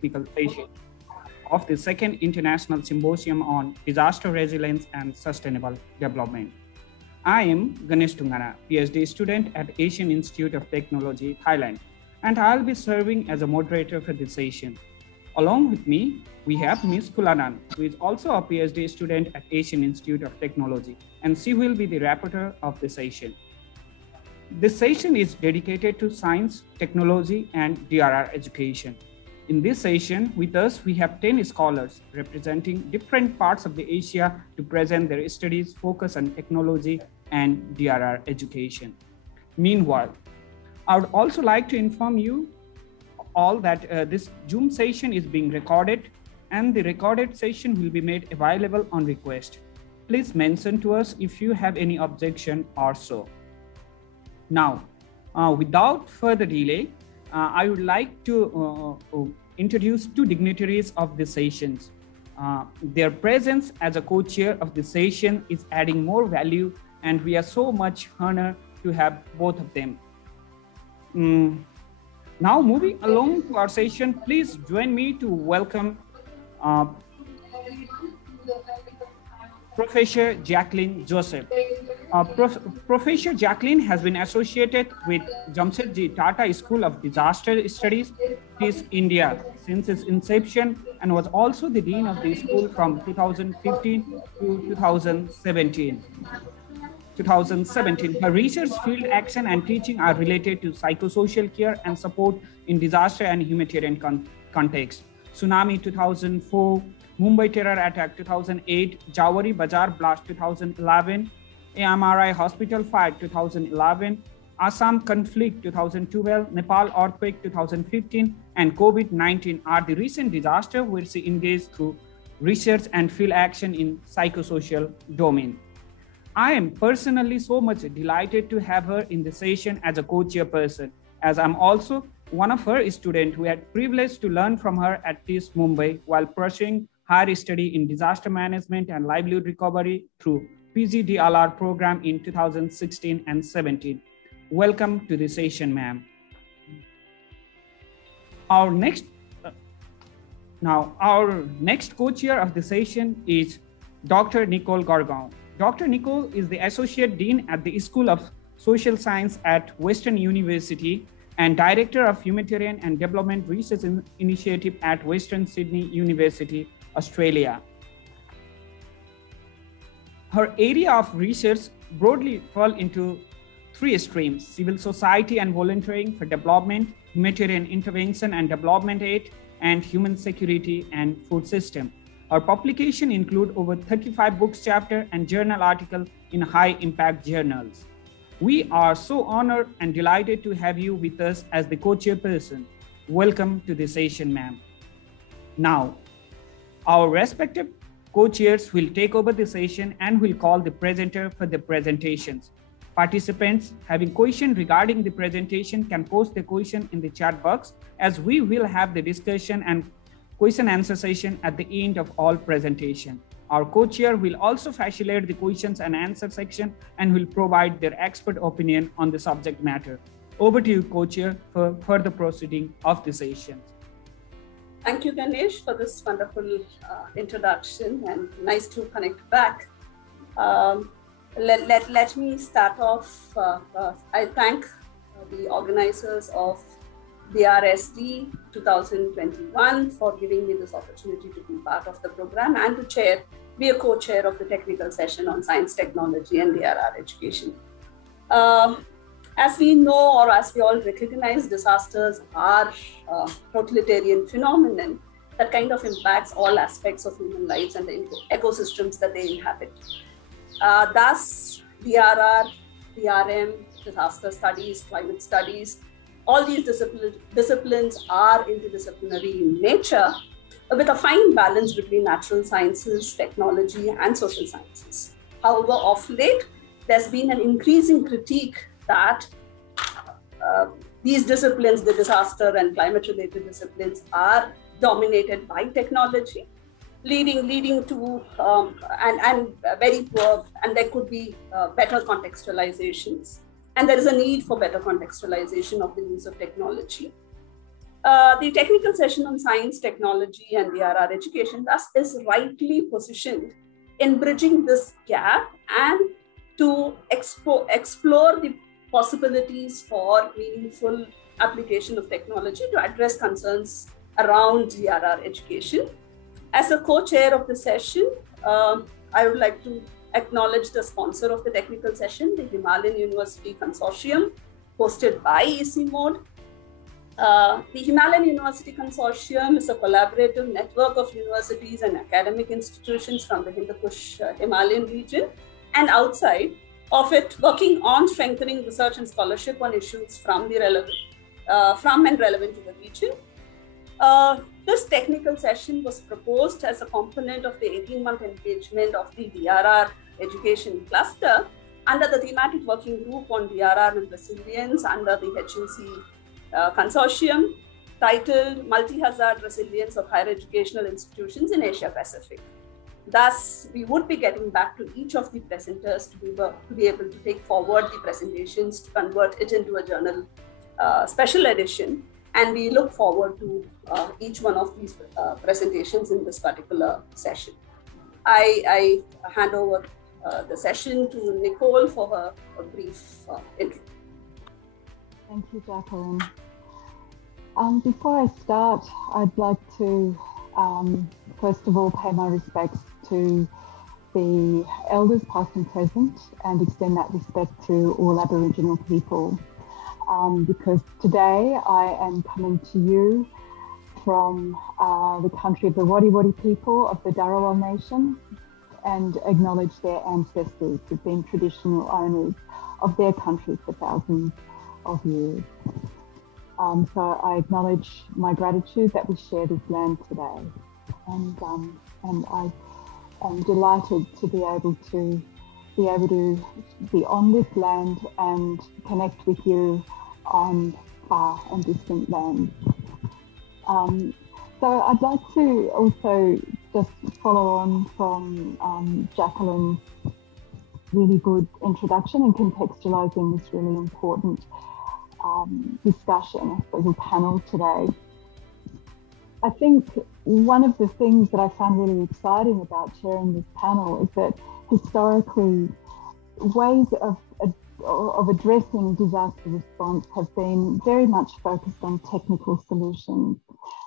technical session of the second International Symposium on Disaster Resilience and Sustainable Development. I am Ganesh Tungana, PhD student at Asian Institute of Technology, Thailand, and I'll be serving as a moderator for this session. Along with me, we have Ms. Kulanan, who is also a PhD student at Asian Institute of Technology, and she will be the rapporteur of the session. This session is dedicated to science, technology, and DRR education. In this session, with us, we have 10 scholars representing different parts of the Asia to present their studies focus on technology and DRR education. Meanwhile, I would also like to inform you all that this Zoom session is being recorded, and the recorded session will be made available on request. Please mention to us if you have any objection or so. Now, without further delay, I would like to introduce two dignitaries of the sessions. Their presence as a co-chair of the session is adding more value, and we are so much honored to have both of them. Now, moving along to our session, please join me to welcome Professor Jacqueline Joseph. Professor Jacqueline has been associated with Jamshedji Tata School of Disaster Studies, India, since its inception, and was also the dean of the school from 2015 to 2017. Her research field, action, and teaching are related to psychosocial care and support in disaster and humanitarian context. Tsunami 2004, Mumbai terror attack 2008, Jawari Bazar blast 2011, AMRI hospital fire 2011, Assam conflict 2012, Nepal earthquake 2015, and COVID-19 are the recent disasters where she engaged through research and field action in psychosocial domain. I am personally so much delighted to have her in the session as a co-chairperson, as I'm also one of her students who had privilege to learn from her at TIS Mumbai while pursuing higher study in disaster management and livelihood recovery through PGDLR program in 2016 and 17. Welcome to the session, ma'am. Our next co-chair of the session is Dr. Nicole Gorgon. Dr. Nicole is the Associate Dean at the School of Social Science at Western University and Director of Humanitarian and Development Research Initiative at Western Sydney University, Australia. Her area of research broadly fall into three streams: civil society and volunteering for development, humanitarian intervention and development aid, and human security and food system. Our publication include over 35 books, chapter, and journal articles in high impact journals. We are so honored and delighted to have you with us as the co-chairperson. Welcome to the session, ma'am. Now, our respective co-chairs will take over the session and will call the presenter for the presentations. Participants having questions regarding the presentation can post the question in the chat box, as we will have the discussion and question answer session at the end of all presentation. Our co-chair will also facilitate the questions and answer section and will provide their expert opinion on the subject matter. Over to you, co-chair, for further proceeding of the session. Thank you, Ganesh, for this wonderful introduction, and nice to connect back. Let me start off. I thank the organizers of DRSD 2021 for giving me this opportunity to be part of the program and to be a co-chair of the technical session on science, technology, and DRR education. As we know, or as we all recognize, disasters are a totalitarian phenomenon that kind of impacts all aspects of human lives and the ecosystems that they inhabit. Thus, DRR, DRM, disaster studies, climate studies, all these disciplines are interdisciplinary in nature, with a fine balance between natural sciences, technology, and social sciences. However, of late, there's been an increasing critique that these disciplines, the disaster and climate-related disciplines, are dominated by technology, leading to and very poor, and there could be better contextualizations. And there is a need for better contextualization of the use of technology. The technical session on science, technology, and DRR education thus is rightly positioned in bridging this gap and to explore the possibilities for meaningful application of technology to address concerns around DRR education. As a co-chair of the session, I would like to acknowledge the sponsor of the technical session, the Himalayan University Consortium, hosted by AC Mode. The Himalayan University Consortium is a collaborative network of universities and academic institutions from the Hindu Kush Himalayan region and outside of it, working on strengthening research and scholarship on issues from and relevant to the region. This technical session was proposed as a component of the 18-month engagement of the DRR education cluster under the thematic working group on DRR and resilience under the HUC consortium titled Multi-Hazard Resilience of Higher Educational Institutions in Asia Pacific. Thus, we would be getting back to each of the presenters to be able to take forward the presentations to convert it into a journal special edition. And we look forward to each one of these presentations in this particular session. I hand over the session to Nicole for her a brief intro. Thank you, Jacqueline. Before I start, I'd like to first of all pay my respects to the elders past and present and extend that respect to all Aboriginal people. Because today I am coming to you from the country of the Wadi Wadi people of the Dharawal Nation and acknowledge their ancestors who've been traditional owners of their country for thousands of years. So I acknowledge my gratitude that we share this land today. And I am delighted to be able to be on this land and connect with you on far and distant lands. So I'd like to also just follow on from Jacqueline's really good introduction and contextualizing this really important discussion, I suppose, a panel today. I think one of the things that I found really exciting about chairing this panel is that historically ways of addressing disaster response have been very much focused on technical solutions.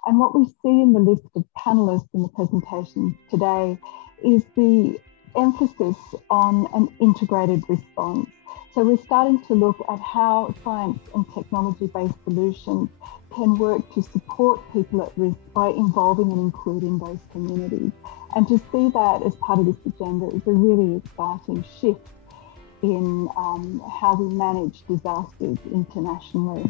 And what we see in the list of panelists in the presentation today is the emphasis on an integrated response. So we're starting to look at how science and technology-based solutions can work to support people at risk by involving and including those communities. And to see that as part of this agenda is a really exciting shift in how we manage disasters internationally.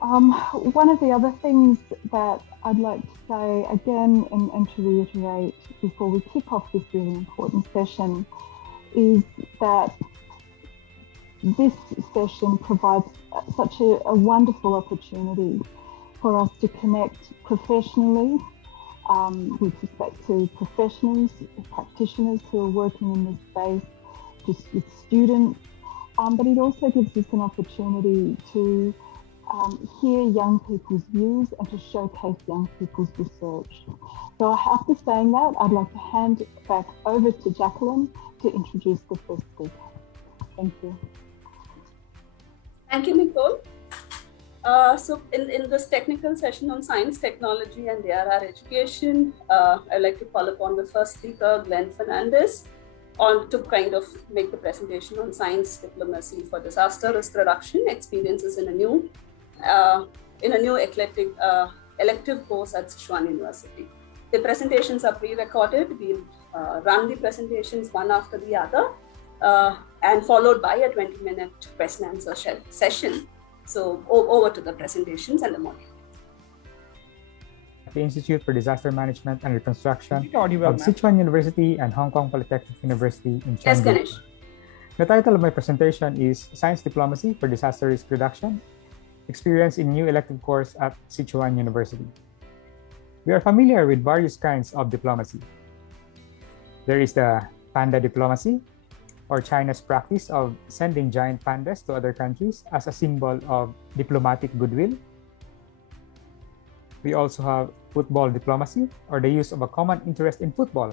One of the other things that I'd like to say again and to reiterate before we kick off this really important session is that this session provides such a wonderful opportunity for us to connect professionally with respect to professionals, practitioners who are working in this space, just with students, but it also gives us an opportunity to hear young people's views and to showcase young people's research. So after saying that, I'd like to hand it back over to Jacqueline to introduce the first speaker. Thank you. Thank you, Nicole. So in this technical session on science, technology, and DRR education, I'd like to call upon the first speaker, Glenn Fernandez, to kind of make the presentation on science diplomacy for disaster risk reduction experiences in a new elective course at Sichuan University. The presentations are pre-recorded. We'll run the presentations one after the other and followed by a 20-minute question and answer session. So over to the presentations and the module. The Institute for Disaster Management and Reconstruction of Audible, Sichuan University and Hong Kong Polytechnic University in Chengdu. Yes, Ganesh. The title of my presentation is Science Diplomacy for Disaster Risk Reduction, Experience in New Elective Course at Sichuan University. We are familiar with various kinds of diplomacy. There is the panda diplomacy, or China's practice of sending giant pandas to other countries as a symbol of diplomatic goodwill. We also have football diplomacy, or the use of a common interest in football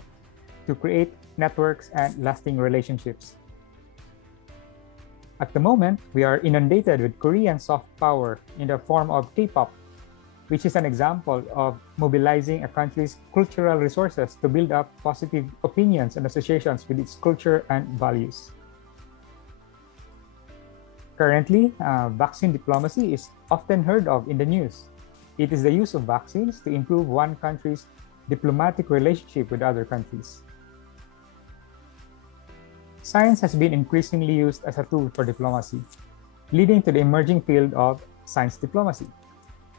to create networks and lasting relationships. At the moment, we are inundated with Korean soft power in the form of K-pop, which is an example of mobilizing a country's cultural resources to build up positive opinions and associations with its culture and values. Currently, vaccine diplomacy is often heard of in the news. It is the use of vaccines to improve one country's diplomatic relationship with other countries. Science has been increasingly used as a tool for diplomacy, leading to the emerging field of science diplomacy.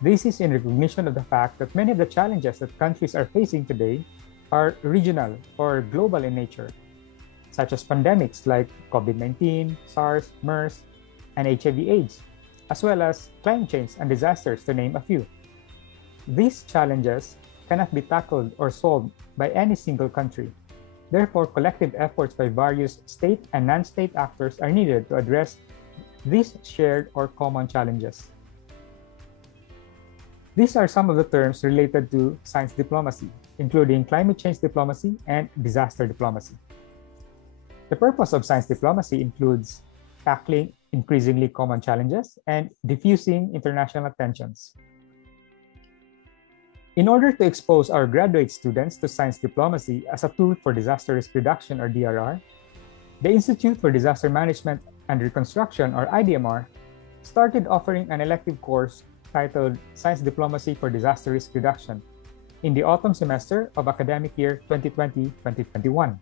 This is in recognition of the fact that many of the challenges that countries are facing today are regional or global in nature, such as pandemics like COVID-19, SARS, MERS, and HIV/AIDS, as well as climate change and disasters, to name a few. These challenges cannot be tackled or solved by any single country. Therefore, collective efforts by various state and non-state actors are needed to address these shared or common challenges. These are some of the terms related to science diplomacy, including climate change diplomacy and disaster diplomacy. The purpose of science diplomacy includes tackling increasingly common challenges and diffusing international tensions. In order to expose our graduate students to science diplomacy as a tool for disaster risk reduction, or DRR, the Institute for Disaster Management and Reconstruction, or IDMR, started offering an elective course titled Science Diplomacy for Disaster Risk Reduction in the autumn semester of academic year 2020-2021.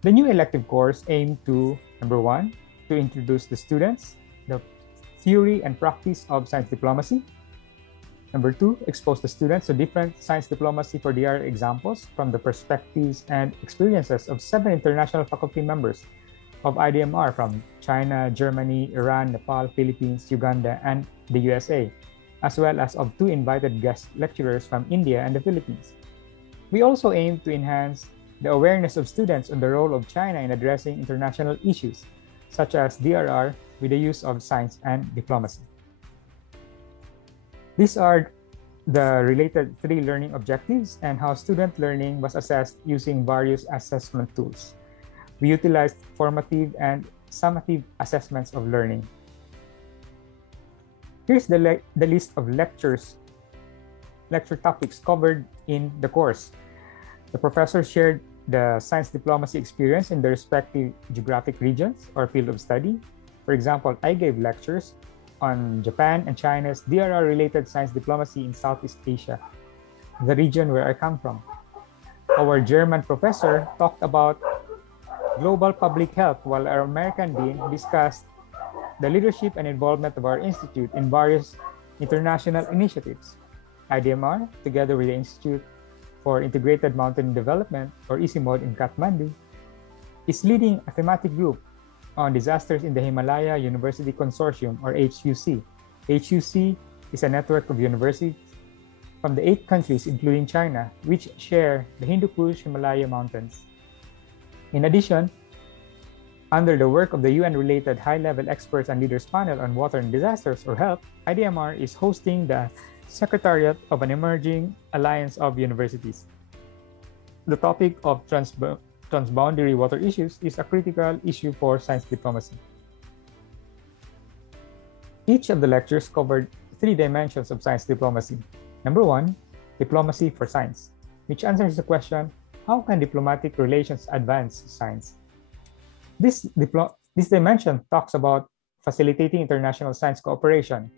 The new elective course aimed to, number one, to introduce the students the theory and practice of science diplomacy. Number two, expose the students to different science diplomacy for DRR examples from the perspectives and experiences of 7 international faculty members of IDMR from China, Germany, Iran, Nepal, Philippines, Uganda, and the USA, as well as of 2 invited guest lecturers from India and the Philippines. We also aim to enhance the awareness of students on the role of China in addressing international issues, such as DRR, with the use of science and diplomacy. These are the related 3 learning objectives and how student learning was assessed using various assessment tools. We utilized formative and summative assessments of learning. Here's the list of lecture topics covered in the course. The professor shared the science diplomacy experience in the respective geographic regions or field of study. For example, I gave lectures on Japan and China's DRR-related science diplomacy in Southeast Asia, the region where I come from. Our German professor talked about global public health, while our American dean discussed the leadership and involvement of our institute in various international initiatives. IDMR, together with the Institute for Integrated Mountain Development, or ICIMOD in Kathmandu, is leading a thematic group on disasters in the Himalaya University Consortium, or HUC. HUC is a network of universities from the 8 countries, including China, which share the Hindu Kush Himalaya Mountains. In addition, under the work of the UN-related High-Level Experts and Leaders Panel on Water and Disasters, or HELP, IDMR is hosting the Secretariat of an Emerging Alliance of Universities. The topic of transboundary water issues is a critical issue for science diplomacy. Each of the lectures covered 3 dimensions of science diplomacy. Number 1, diplomacy for science, which answers the question, how can diplomatic relations advance science? This dimension talks about facilitating international science cooperation,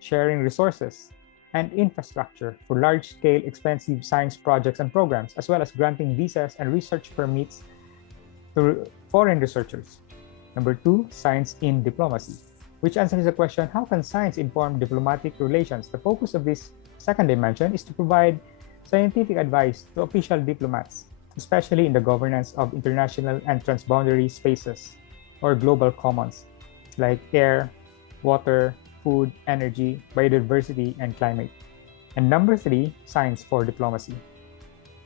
sharing resources, and infrastructure for large-scale, expensive science projects and programs, as well as granting visas and research permits to foreign researchers. Number 2, science in diplomacy, which answers the question, how can science inform diplomatic relations? The focus of this second dimension is to provide scientific advice to official diplomats, especially in the governance of international and transboundary spaces, or global commons, like air, water, food, energy, biodiversity, and climate. And number 3, science for diplomacy,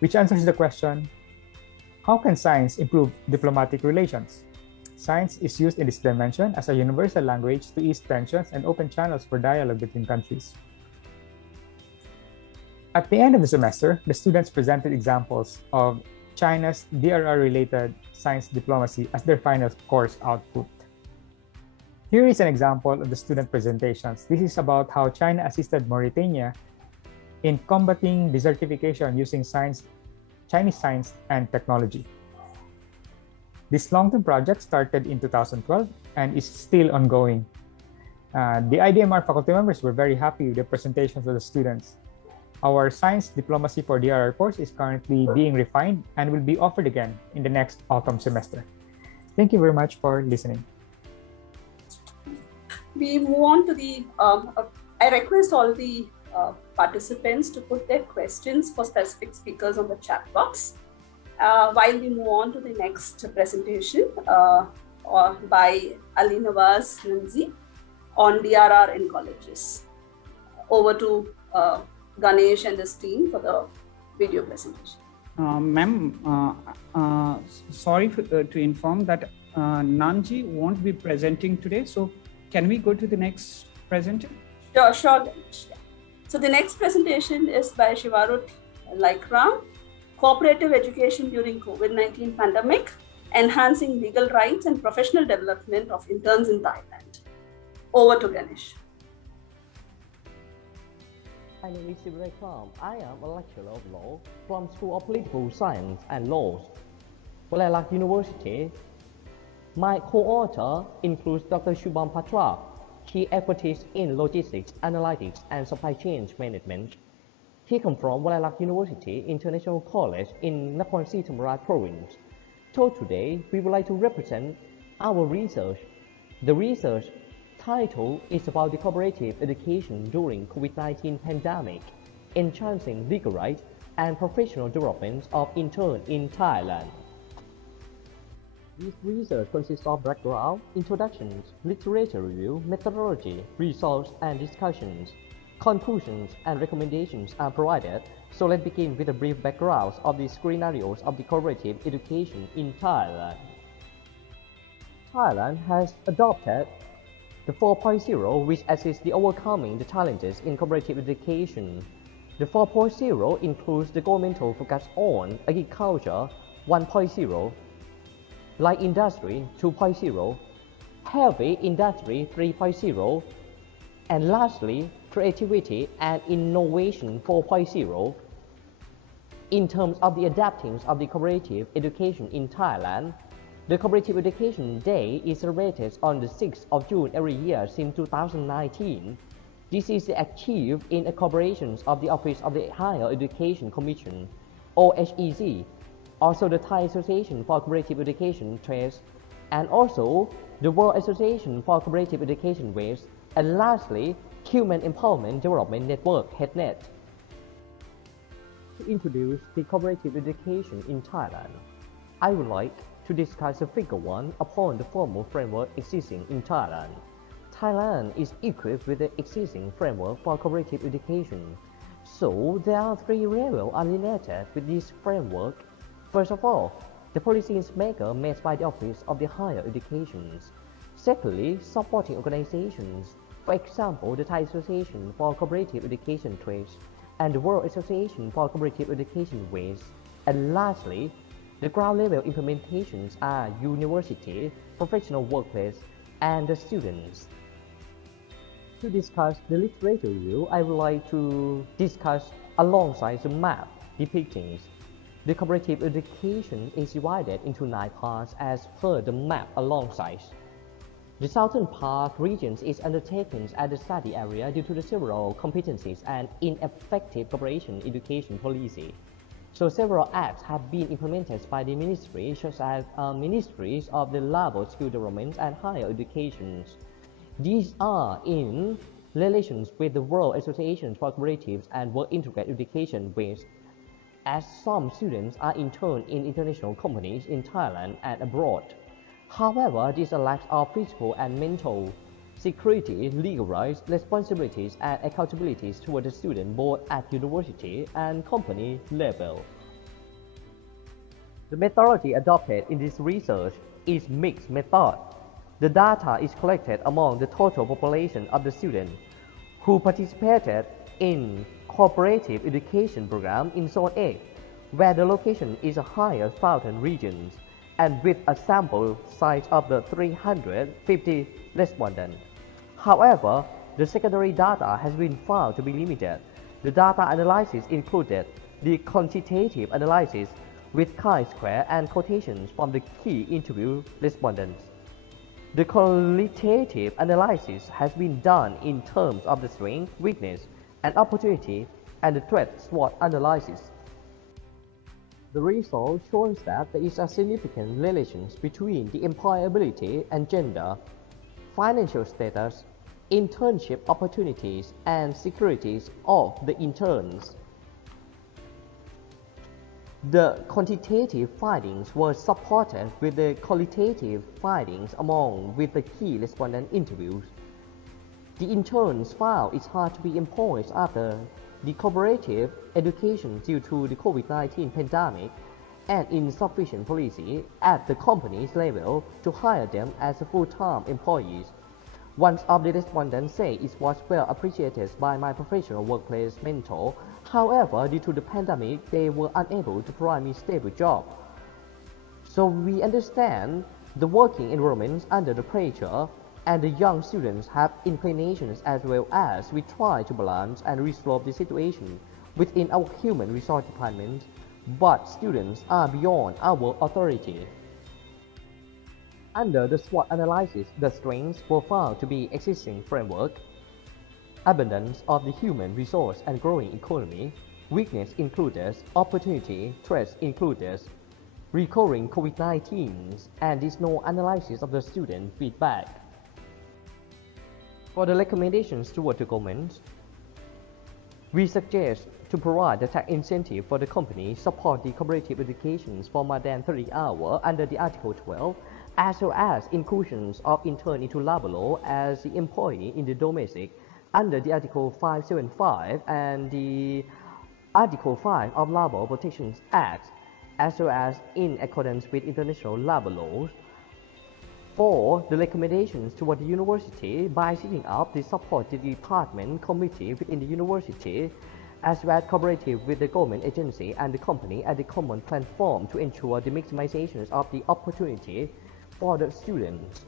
which answers the question, how can science improve diplomatic relations? Science is used in this dimension as a universal language to ease tensions and open channels for dialogue between countries. At the end of the semester, the students presented examples of China's DRR-related science diplomacy as their final course output. Here is an example of the student presentations. This is about how China assisted Mauritania in combating desertification using Chinese science and technology. This long-term project started in 2012 and is still ongoing. The IDMR faculty members were very happy with the presentations of the students. Our Science Diplomacy for DRR course is currently being refined and will be offered again in the next autumn semester. Thank you very much for listening. We move on to the, I request all the participants to put their questions for specific speakers on the chat box. While we move on to the next presentation by Ali Nawaz Nanzi on DRR in colleges. Over to Ganesh and his team for the video presentation. Ma'am, sorry to inform that Nanji won't be presenting today. So can we go to the next presenter? Sure. So the next presentation is by Shivarut Laikram, Cooperative Education During COVID-19 Pandemic, Enhancing Legal Rights and Professional Development of Interns in Thailand. Over to Ganesh. My name is Shivarut Laikram. I am a lecturer of law from School of Political Science and Laws, Walayalak University. My co-author includes Dr. Shubham Patra. He expertise in logistics, analytics, and supply chain management. He comes from Walayalak University International College in Nakhon Si Thammarat Province. So today, we would like to represent our research. The research title is about the cooperative education during COVID-19 pandemic, enhancing legal rights and professional development of interns in Thailand. This research consists of background, introductions, literature review, methodology, results, and discussions. Conclusions and recommendations are provided, so let's begin with a brief background of the scenarios of the cooperative education in Thailand. Thailand has adopted the 4.0, which assists the overcoming the challenges in cooperative education. The 4.0 includes the governmental focus on agriculture 1.0, light industry 2.0, heavy industry 3.0, and lastly, creativity and innovation 4.0. In terms of the adaptations of the cooperative education in Thailand, the Cooperative Education Day is celebrated on the 6th of June every year since 2019. This is achieved in a cooperation of the Office of the Higher Education Commission, OHEC, also the Thai Association for Cooperative Education Trades, and also the World Association for Cooperative Education Ways, and lastly, Human Empowerment Development Network, HEDNET. To introduce the cooperative education in Thailand, I would like to discuss the figure 1 upon the formal framework existing in Thailand. Thailand is equipped with the existing framework for cooperative education. So there are 3 levels related with this framework. First of all, the policy is maker made by the Office of the Higher Education. Secondly, supporting organizations, for example, the Thai Association for Cooperative Education Trades and the World Association for Cooperative Education Ways. And lastly, the ground level implementations are university, professional workplace, and the students. To discuss the literature review, I would like to discuss alongside the map depicting. The cooperative education is divided into 9 parts as per the map alongside. The southern part regions is undertaken as a study area due to the several competencies and ineffective cooperation education policy. So several acts have been implemented by the ministry, such as ministries of the Labor, Skill Development and Higher Education. These are in relations with the World Association for Cooperatives and Work Integrated Education Ways, as some students are interned in international companies in Thailand and abroad. However, this lacks of physical and mental security, legal rights, responsibilities, and accountabilities toward the student both at university and company level. The methodology adopted in this research is mixed method. The data is collected among the total population of the students who participated in cooperative education program in Zone A, where the location is a higher southern regions, and with a sample size of the 350 respondents. However, the secondary data has been found to be limited. The data analysis included the quantitative analysis with chi-square and quotations from the key interview respondents. The qualitative analysis has been done in terms of the strength, weakness, and opportunity, and the threat SWOT analysis. The result shows that there is a significant relation between the employability and gender, financial status, internship opportunities, and securities of the interns. The quantitative findings were supported with the qualitative findings along with the key respondent interviews. The interns found it hard to be employed after the cooperative education due to the COVID-19 pandemic and insufficient policy at the company's level to hire them as full-time employees. One of the respondents said it was well appreciated by my professional workplace mentor. However, due to the pandemic, they were unable to provide me a stable job. So we understand the working environments under the pressure, and the young students have inclinations as well, as we try to balance and resolve the situation within our human resource department, but students are beyond our authority. Under the SWOT analysis, the strengths were found to be existing framework, abundance of the human resource and growing economy, weakness includes opportunity, threats includes recurring COVID-19, and there is no analysis of the student feedback. For the recommendations toward the government, we suggest to provide the tax incentive for the company, support the cooperative educations for more than 30 hours under the Article 12, as well as inclusions of intern into labor law as the employee in the domestic under the Article 575 and the Article 5 of Labor Protection Act, as well as in accordance with international labor laws. For the recommendations toward the university, by setting up the support department committee within the university, as well as cooperative with the government agency and the company at the common platform to ensure the maximization of the opportunity for the students.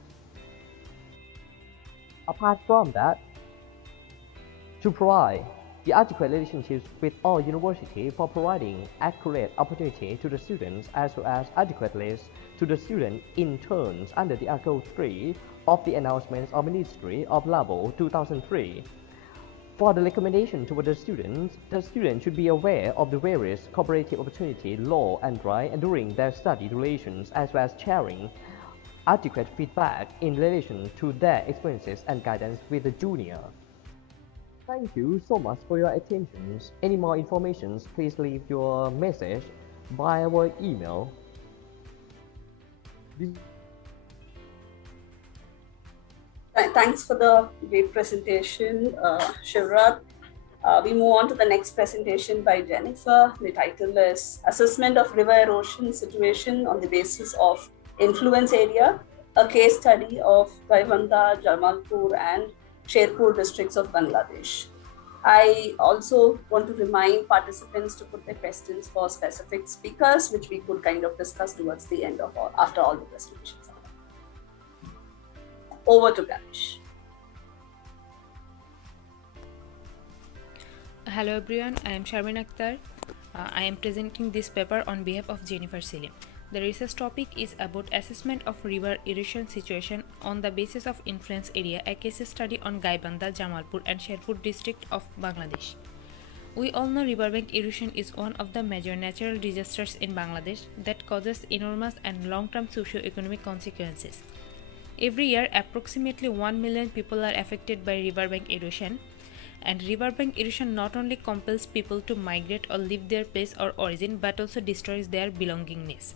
Apart from that, to provide the adequate relationships with all universities for providing accurate opportunity to the students, as well as adequate lists to the student interns under the Article 3 of the announcements of Ministry of Labor 2003. For the recommendation to the students should be aware of the various cooperative opportunity law and right during their study durations, as well as sharing adequate feedback in relation to their experiences and guidance with the junior. Thank you so much for your attention. Any more information, please leave your message by our email. Thanks for the great presentation, Shivrat. We move on to the next presentation by Jennifer. The title is Assessment of River Erosion Situation on the Basis of Influence Area, a case study of Gaibandha, Jamalpur and Sherpur districts of Bangladesh. I also want to remind participants to put their questions for specific speakers, which we could kind of discuss towards the end of after all the presentations are done. Over to Ganesh. Hello everyone, I am Sharmin Akhtar. I am presenting this paper on behalf of Jennifer Selim. The research topic is about assessment of river erosion situation on the basis of influence area, a case study on Gaibandha, Jamalpur and Sherpur district of Bangladesh. We all know riverbank erosion is one of the major natural disasters in Bangladesh that causes enormous and long-term socio-economic consequences. Every year, approximately 1 million people are affected by riverbank erosion, and riverbank erosion not only compels people to migrate or leave their place or origin but also destroys their belongingness.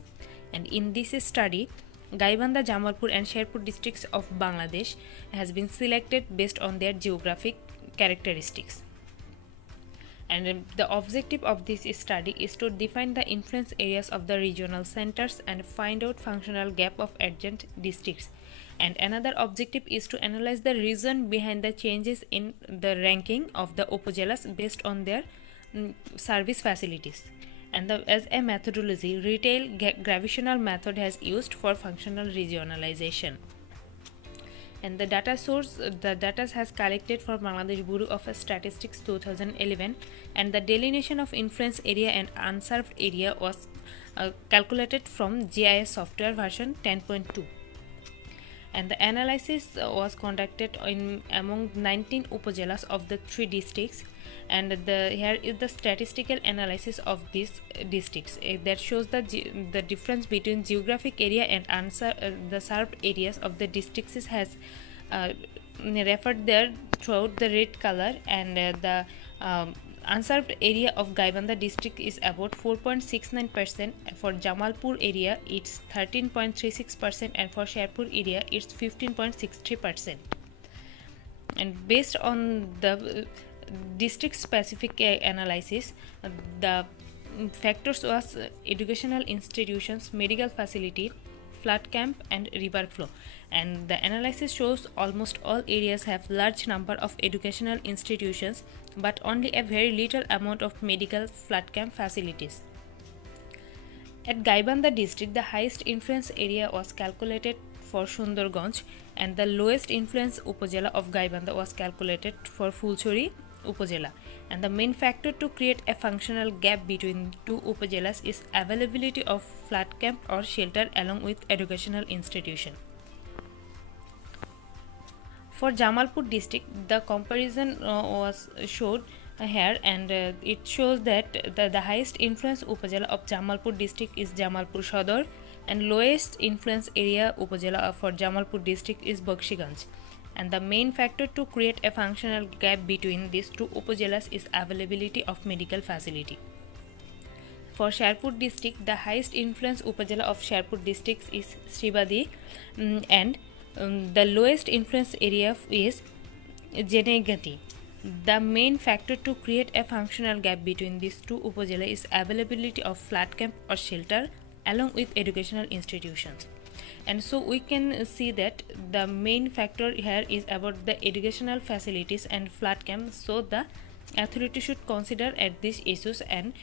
And in this study, Gaibandha, Jamalpur and Sherpur districts of Bangladesh has been selected based on their geographic characteristics. And the objective of this study is to define the influence areas of the regional centers and find out functional gap of adjacent districts. And another objective is to analyze the reason behind the changes in the ranking of the upazilas based on their service facilities. And as a methodology, retail gravitational method has used for functional regionalization. And the data source, the data has collected for Bangladesh Bureau of Statistics 2011, and the delineation of influence area and unserved area was calculated from GIS software version 10.2. And the analysis was conducted in among 19 upazilas of the 3 districts, and here is the statistical analysis of these districts that shows the difference between geographic area and the served areas of the districts has referred there throughout the red color, and the unserved area of Gaibandha district is about 4.69%. For Jamalpur area it's 13.36%, and for Sherpur area it's 15.63%. And based on the district specific analysis, the factors was educational institutions, medical facility, flood camp and river flow. And the analysis shows almost all areas have large number of educational institutions but only a very little amount of medical flood camp facilities. At Gaibandha district, the highest influence area was calculated for Sundarganj, and the lowest influence upazila of Gaibandha was calculated for Fulchori upazila. And the main factor to create a functional gap between two upazilas is availability of flood camp or shelter along with educational institution. For Jamalpur district, the comparison was showed here, and it shows that the highest influence upazila of Jamalpur district is Jamalpur Sodor, and lowest influence area upazila for Jamalpur district is Bakshiganj. And the main factor to create a functional gap between these two upazilas is availability of medical facility. For Sherpur district, the highest influence upazila of Sherpur district is Sribadi, and the lowest influence area is Jenegati. The main factor to create a functional gap between these two upazila is availability of flood camp or shelter along with educational institutions. And so we can see that the main factor here is about the educational facilities and flood camp. So the authority should consider at these issues and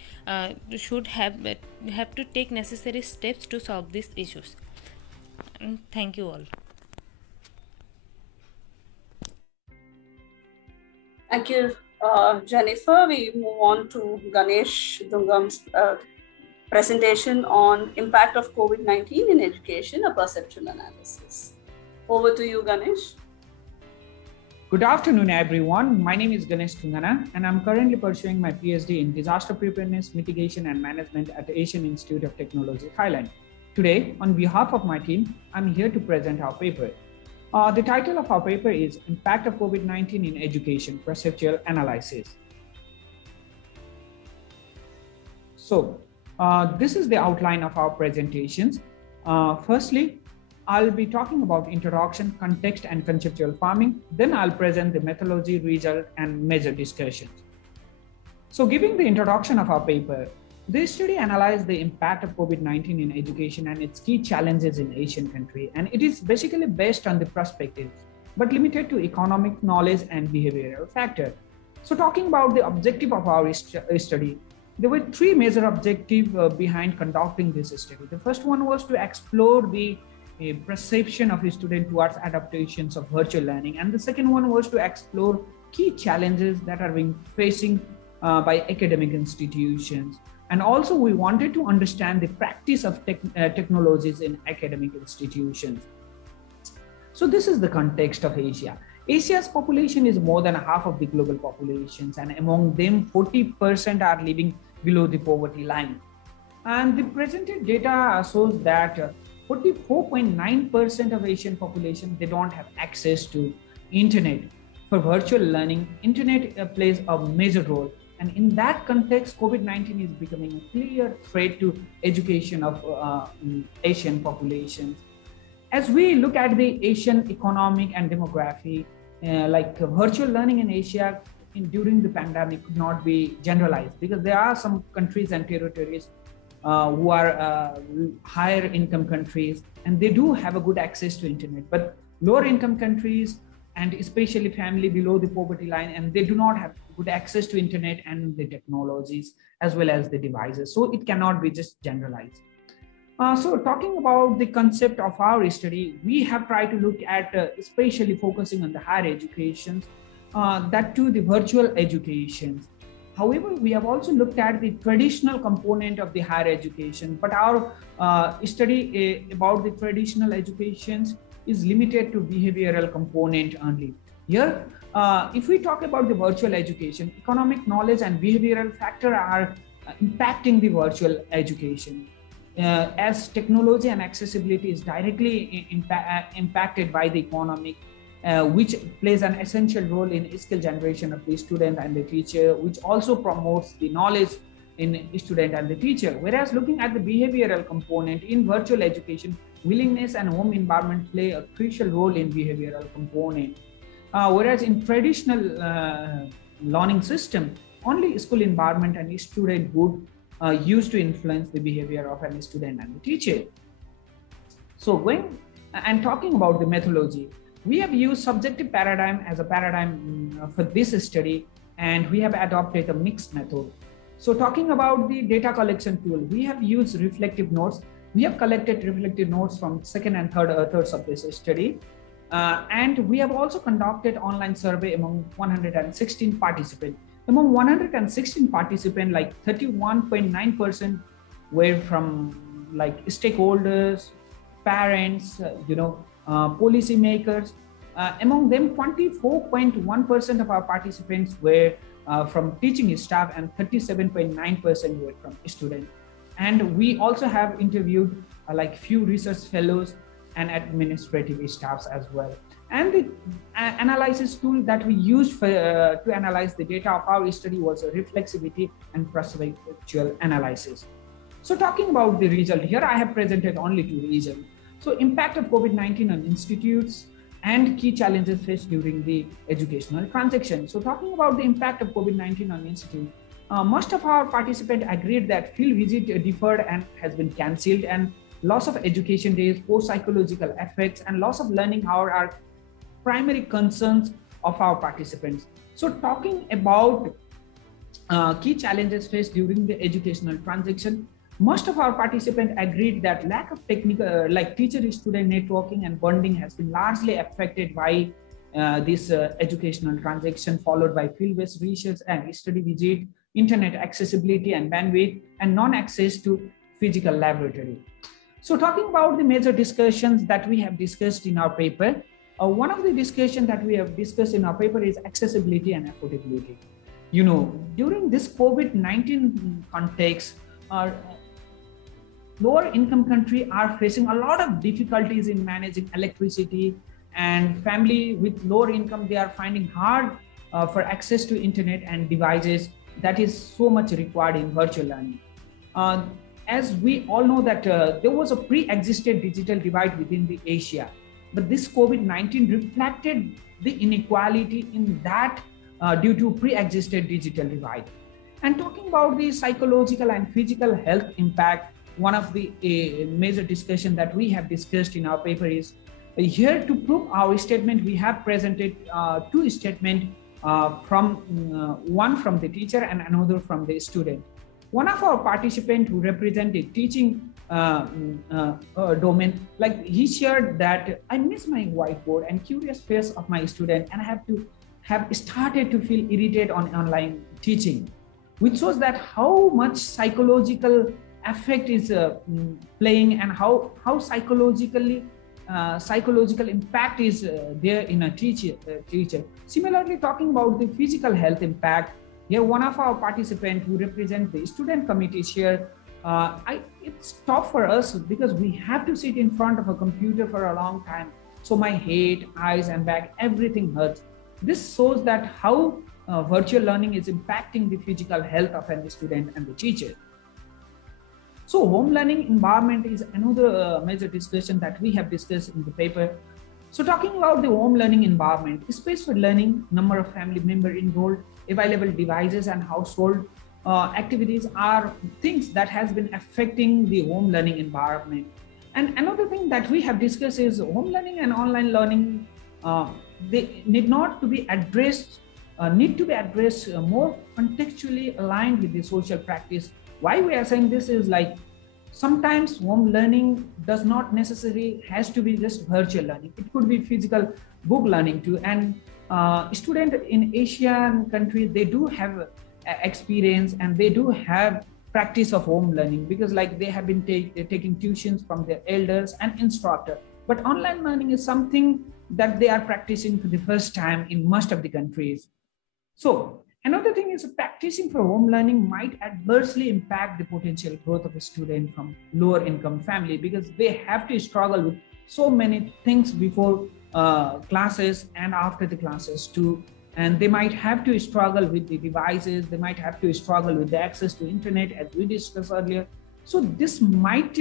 should have to take necessary steps to solve these issues. And thank you all. Thank you, Jennifer. We move on to Ganesh Dungam's presentation on impact of COVID-19 in education, a perceptual analysis. Over to you, Ganesh. Good afternoon, everyone. My name is Ganesh Tungana, and I'm currently pursuing my PhD in Disaster Preparedness, Mitigation and Management at the Asian Institute of Technology, Thailand. Today, on behalf of my team, I'm here to present our paper. The title of our paper is Impact of COVID-19 in Education, Perceptual Analysis. So, this is the outline of our presentations. Firstly, I'll be talking about introduction, context, and conceptual farming. Then I'll present the methodology, result, and measure discussions. So giving the introduction of our paper, this study analyzed the impact of COVID-19 in education and its key challenges in Asian country. And it is basically based on the perspectives, but limited to economic knowledge and behavioral factor. So talking about the objective of our study, there were 3 major objectives behind conducting this study. The first one was to explore the perception of a student towards adaptations of virtual learning. And the second one was to explore key challenges that are being facing by academic institutions. And also we wanted to understand the practice of technologies in academic institutions. So this is the context of Asia. Asia's population is more than half of the global populations, and among them 40% are living below the poverty line. And the presented data shows that 44.9% of Asian population, they don't have access to internet. For virtual learning, internet plays a major role. And in that context, COVID-19 is becoming a clear threat to education of Asian populations. As we look at the Asian economic and demography, like virtual learning in Asia during the pandemic could not be generalized, because there are some countries and territories who are higher income countries, and they do have a good access to internet, but lower income countries and especially family below the poverty line, and they do not have good access to internet and the technologies as well as the devices. So it cannot be just generalized. So talking about the concept of our study, we have tried to look at especially focusing on the higher education, that too the virtual education. However, we have also looked at the traditional component of the higher education, but our study about the traditional educations is limited to behavioral component only. Here, if we talk about the virtual education, economic knowledge and behavioral factor are impacting the virtual education. As technology and accessibility is directly impacted by the economic, which plays an essential role in skill generation of the student and the teacher, which also promotes the knowledge in the student and the teacher. Whereas looking at the behavioral component in virtual education, willingness and home environment play a crucial role in behavioral component. Whereas in traditional learning system, only school environment and student would used to influence the behavior of a student and the teacher. So when and talking about the methodology, we have used subjective paradigm as a paradigm for this study, and we have adopted a mixed method. So talking about the data collection tool, we have used reflective notes. We have collected reflective notes from second and third authors of this study. And we have also conducted online survey among 116 participants. Among 116 participants, like 31.9% were from like stakeholders, parents, policymakers. Among them, 24.1% of our participants were from teaching staff, and 37.9% were from students. And we also have interviewed like few research fellows and administrative staffs as well. And the analysis tool that we used for, to analyze the data of our study was a reflexivity and perceptual analysis. So talking about the result, here I have presented only two results. So impact of COVID-19 on institutes and key challenges faced during the educational transition. So talking about the impact of COVID-19 on institutes, most of our participants agreed that field visit deferred and has been cancelled, and loss of education days, poor psychological effects, and loss of learning hour are primary concerns of our participants. So talking about key challenges faced during the educational transition, most of our participants agreed that lack of technical, like teacher-student networking and bonding has been largely affected by this educational transition, followed by field-based research and study visit, internet accessibility and bandwidth, and non-access to physical laboratory. So talking about the major discussions that we have discussed in our paper, one of the discussions that we have discussed in our paper is accessibility and affordability. During this COVID-19 context, lower income countries are facing a lot of difficulties in managing electricity, and family with lower income, they are finding hard for access to internet and devices that is so much required in virtual learning. As we all know that there was a pre-existed digital divide within the Asia, but this COVID-19 reflected the inequality in that due to pre-existed digital divide. And talking about the psychological and physical health impact, one of the major discussion that we have discussed in our paper is here to prove our statement. We have presented two statements one from the teacher and another from the student. One of our participants who represented teaching domain, like he shared that I miss my whiteboard and curious face of my student, and I have started to feel irritated on online teaching, which shows that how much psychological effect is playing, and how psychological impact is there in a teacher. Similarly, talking about the physical health impact, here one of our participants who represent the student committee here, it's tough for us because we have to sit in front of a computer for a long time. So my head, eyes, and back, everything hurts. This shows that how virtual learning is impacting the physical health of the student and the teacher. So home learning environment is another major discussion that we have discussed in the paper. So talking about the home learning environment, space for learning, number of family member enrolled, available devices and household activities are things that has been affecting the home learning environment. And another thing that we have discussed is home learning and online learning, they need not to be addressed, more contextually aligned with the social practice. Why we are saying this is like, sometimes home learning does not necessarily has to be just virtual learning. It could be physical book learning too. And students in Asian countries, they do have experience and they do have practice of home learning, because like they have been taking tuitions from their elders and instructor. But online learning is something that they are practicing for the first time in most of the countries. So another thing is practicing for home learning might adversely impact the potential growth of a student from lower income family, because they have to struggle with so many things before classes and after the classes too. And they might have to struggle with the devices, they might have to struggle with the access to internet, as we discussed earlier. So this might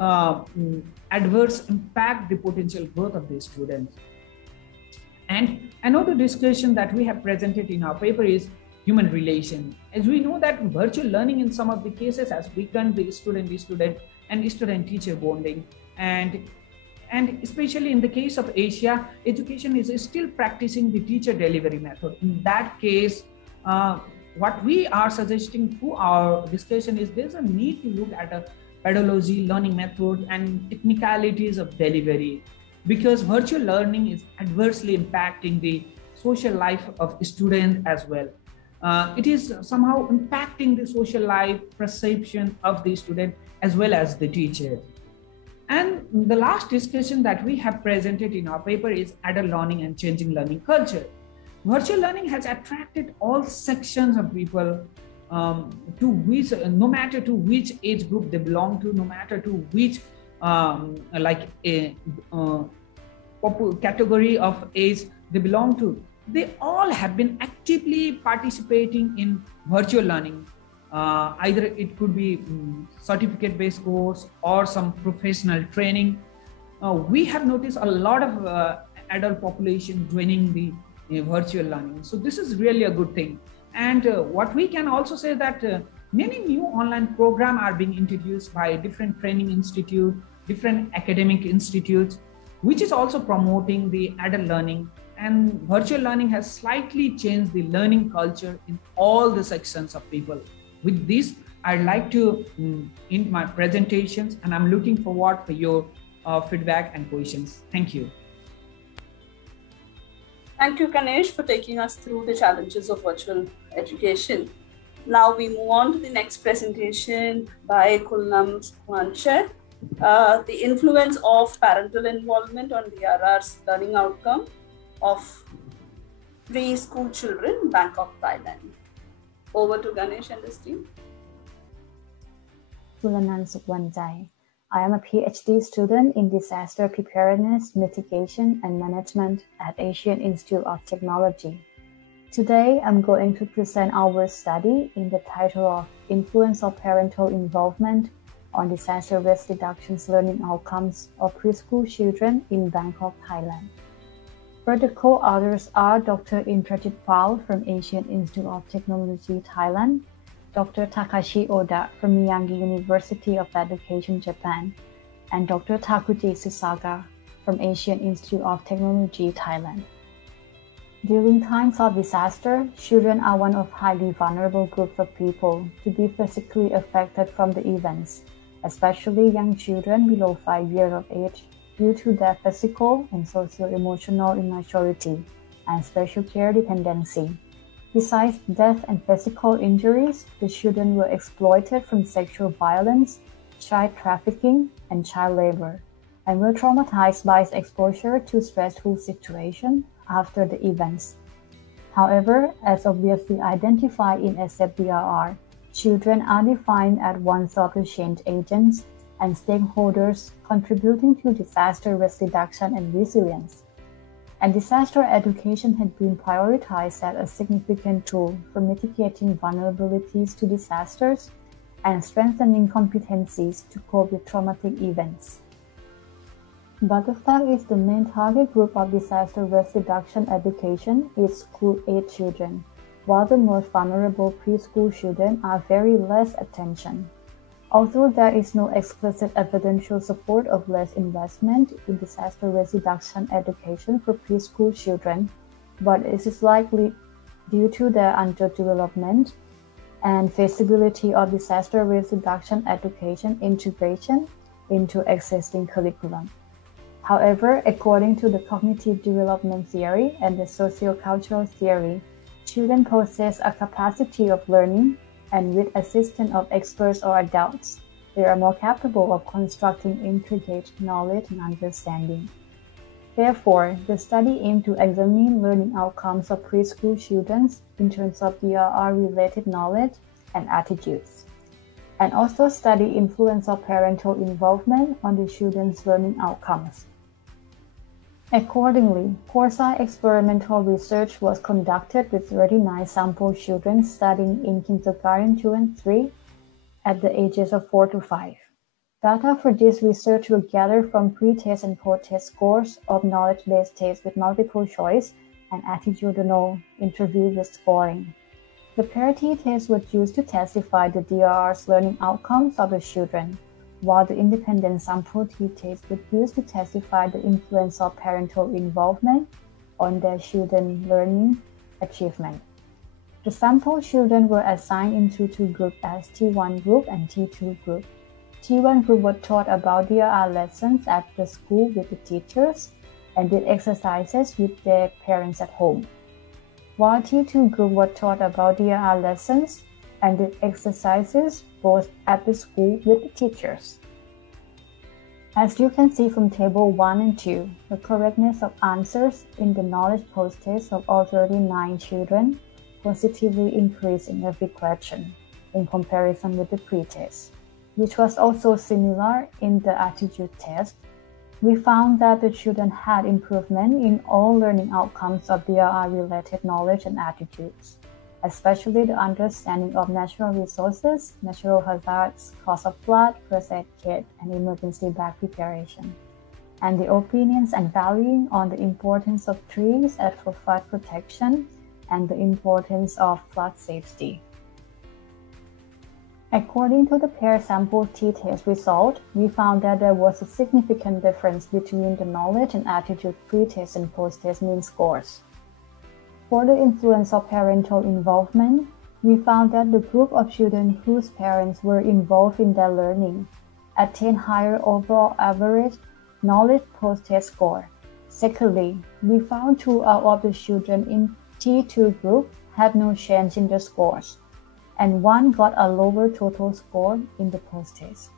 adverse impact the potential growth of the students. And another discussion that we have presented in our paper is human relation. As we know that virtual learning in some of the cases has weakened the student and student-teacher bonding. And especially in the case of Asia, education is still practicing the teacher delivery method. In that case, what we are suggesting through our discussion is there's a need to look at a pedagogy, learning methods, and technicalities of delivery, because virtual learning is adversely impacting the social life of students as well. It is somehow impacting the social life perception of the student as well as the teacher. And the last discussion that we have presented in our paper is adult learning and changing learning culture. Virtual learning has attracted all sections of people, to which, no matter to which age group they belong to, no matter to which category of age they belong to, they all have been actively participating in virtual learning. Either it could be certificate-based course or some professional training. We have noticed a lot of adult population joining the virtual learning. So this is really a good thing. And what we can also say that many new online programs are being introduced by different training institutes, different academic institutes, which is also promoting the adult learning. And virtual learning has slightly changed the learning culture in all the sections of people. With this, I'd like to end my presentations, and I'm looking forward for your feedback and questions. Thank you. Thank you, Ganesh, for taking us through the challenges of virtual education. Now we move on to the next presentation by Kulnam Swancher, the influence of parental involvement on DRR's learning outcome of preschool children, Bangkok, Thailand. Over to Ganesh and his team. Sulanan Sukwanjai. I am a PhD student in Disaster Preparedness, Mitigation and Management at Asian Institute of Technology. Today, I'm going to present our study in the title of Influence of Parental Involvement on Disaster Risk Reduction's Learning Outcomes of Preschool Children in Bangkok, Thailand. Further co-authors are Dr. Indrajit Pal from Asian Institute of Technology, Thailand, Dr. Takashi Oda from Miyagi University of Education, Japan, and Dr. Takuji Susaga from Asian Institute of Technology, Thailand. During times of disaster, children are one of highly vulnerable groups of people to be physically affected from the events, especially young children below 5 years of age, due to their physical and socio-emotional immaturity and special care dependency. Besides death and physical injuries, the children were exploited from sexual violence, child trafficking, and child labor, and were traumatized by exposure to stressful situations after the events. However, as obviously identified in SFDRR, children are defined as one-of change agents and stakeholders contributing to disaster risk reduction and resilience. And disaster education had been prioritized as a significant tool for mitigating vulnerabilities to disasters and strengthening competencies to cope with traumatic events. But the fact is the main target group of disaster risk reduction education is school-age children, while the most vulnerable preschool children are very less attention. Although there is no explicit evidential support of less investment in disaster risk reduction education for preschool children, but it is likely due to their underdevelopment and feasibility of disaster risk reduction education integration into existing curriculum. However, according to the cognitive development theory and the sociocultural theory, children possess a capacity of learning, and with assistance of experts or adults, they are more capable of constructing intricate knowledge and understanding. Therefore, the study aimed to examine learning outcomes of preschool children in terms of DRR-related knowledge and attitudes, and also study influence of parental involvement on the children's learning outcomes. Accordingly, foresight experimental research was conducted with 39 sample children studying in kindergarten 2 and 3 at the ages of 4 to 5. Data for this research were gathered from pre-test and post-test scores of knowledge-based tests with multiple choice and attitudinal interview with scoring. The parity test was used to testify the DRR's learning outcomes of the children, while the independent sample t-test was used to testify the influence of parental involvement on their children's learning achievement. The sample children were assigned into two groups as T1 group and T2 group. T1 group was taught about DRR lessons at the school with the teachers and did exercises with their parents at home, while T2 group was taught about DRR lessons and did exercises both at the school with the teachers. As you can see from Table 1 and 2, the correctness of answers in the knowledge post-test of all 39 children positively increased in every question in comparison with the pre-test, which was also similar in the attitude test. We found that the children had improvement in all learning outcomes of DRR-related knowledge and attitudes, especially the understanding of natural resources, natural hazards, cause of flood, first aid kit, and emergency bag preparation, and the opinions and valuing on the importance of trees for flood protection and the importance of flood safety. According to the pair sample t-test result, we found that there was a significant difference between the knowledge and attitude pre-test and post-test mean scores. For the influence of parental involvement, we found that the group of children whose parents were involved in their learning attained higher overall average knowledge post-test score. Secondly, we found 2 out of the children in T2 group had no change in their scores, and 1 got a lower total score in the post-test.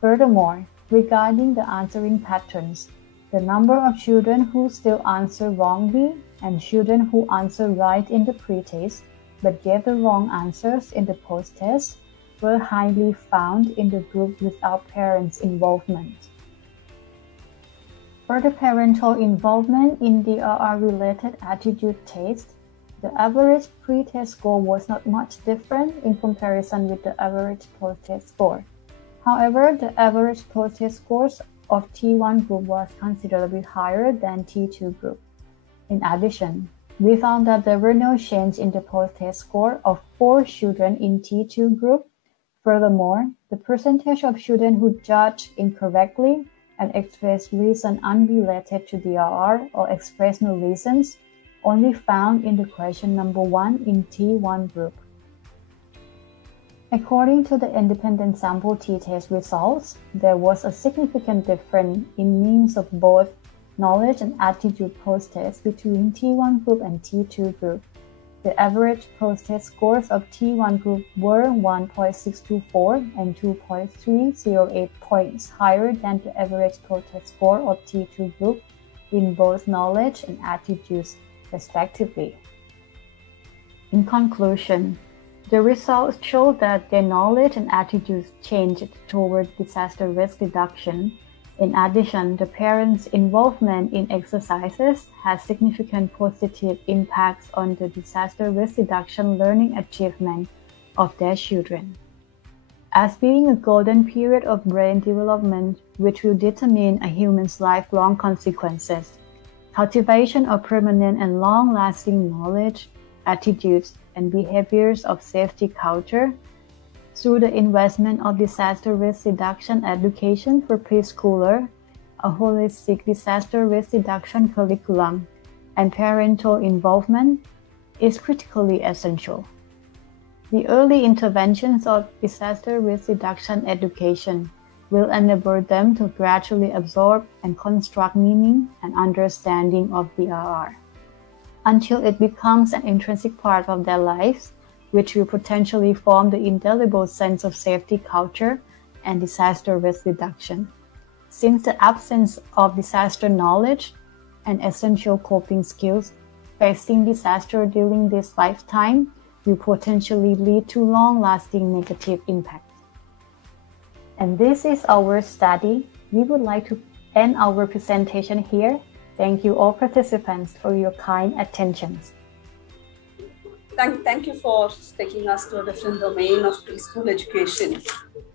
Furthermore, regarding the answering patterns, the number of children who still answer wrongly and children who answer right in the pre-test but gave the wrong answers in the post-test were highly found in the group without parents' involvement. For the parental involvement in the DRR-related attitude test, the average pre-test score was not much different in comparison with the average post-test score. However, the average post-test scores of T1 group was considerably higher than T2 group. In addition, we found that there were no change in the post-test score of 4 children in T2 group. Furthermore, the percentage of children who judged incorrectly and expressed reasons unrelated to DRR or expressed no reasons only found in the question number 1 in T1 group. According to the independent sample t-test results, there was a significant difference in means of both knowledge and attitude post-test between T1 group and T2 group. The average post-test scores of T1 group were 1.624 and 2.308 points higher than the average post-test score of T2 group in both knowledge and attitudes, respectively. In conclusion, the results show that their knowledge and attitudes changed toward disaster risk reduction. In addition, the parents' involvement in exercises has significant positive impacts on the disaster risk reduction learning achievement of their children. as being a golden period of brain development which will determine a human's lifelong consequences. Cultivation of permanent and long-lasting knowledge, attitudes, and behaviors of safety culture through the investment of disaster risk reduction education for preschoolers, a holistic disaster risk reduction curriculum, and parental involvement is critically essential. The early interventions of disaster risk reduction education will enable them to gradually absorb and construct meaning and understanding of DRR until it becomes an intrinsic part of their lives, which will potentially form the indelible sense of safety culture and disaster risk reduction. Since the absence of disaster knowledge and essential coping skills, facing disaster during this lifetime will potentially lead to long-lasting negative impact. And this is our study. We would like to end our presentation here. Thank you all participants for your kind attention. Thank you for taking us to a different domain of preschool education.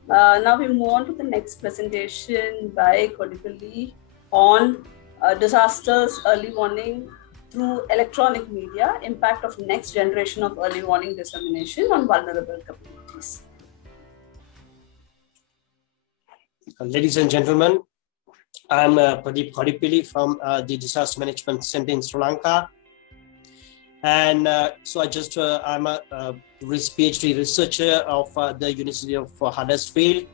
Now we move on to the next presentation by Kodipalli on disasters, early warning through electronic media, impact of next generation of early warning dissemination on vulnerable communities. Ladies and gentlemen, I'm Pradeep Kodipalli from the Disaster Management Center in Sri Lanka. And so I'm a PhD researcher of the University of Huddersfield.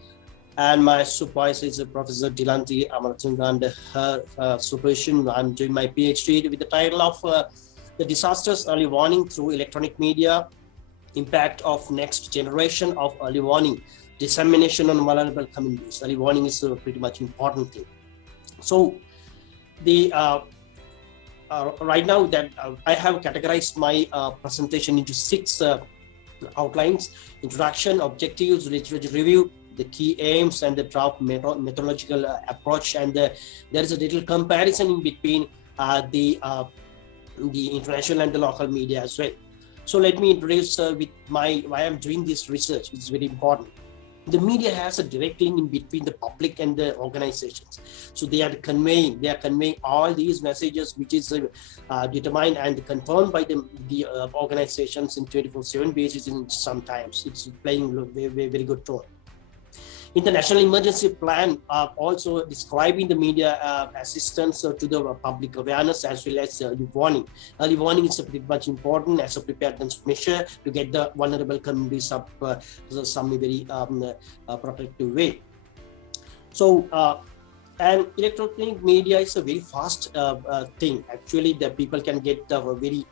And my supervisor is Professor Dilanti Amaratunga. Under her supervision, I'm doing my PhD with the title of The Disasters Early Warning Through Electronic Media, Impact of Next Generation of Early Warning, Dissemination on Vulnerable Communities. Early warning is a pretty much important thing. So the right now that I have categorized my presentation into 6 outlines: introduction, objectives, literature review, the key aims, and the draft methodological approach. And there is a little comparison in between the international and the local media as well. So let me introduce with why I'm doing this research. It's very important. The media has a direct link in between the public and the organizations. So they are conveying all these messages, which is determined and confirmed by the organizations in 24/7 basis, and sometimes it's playing a very good role. In the National Emergency Plan, also describing the media assistance to the public awareness as well as early warning. Early warning is pretty much important as a preparedness measure to get the vulnerable communities up some very protective way. So, and electronic media is a very fast thing. Actually, the people can get with very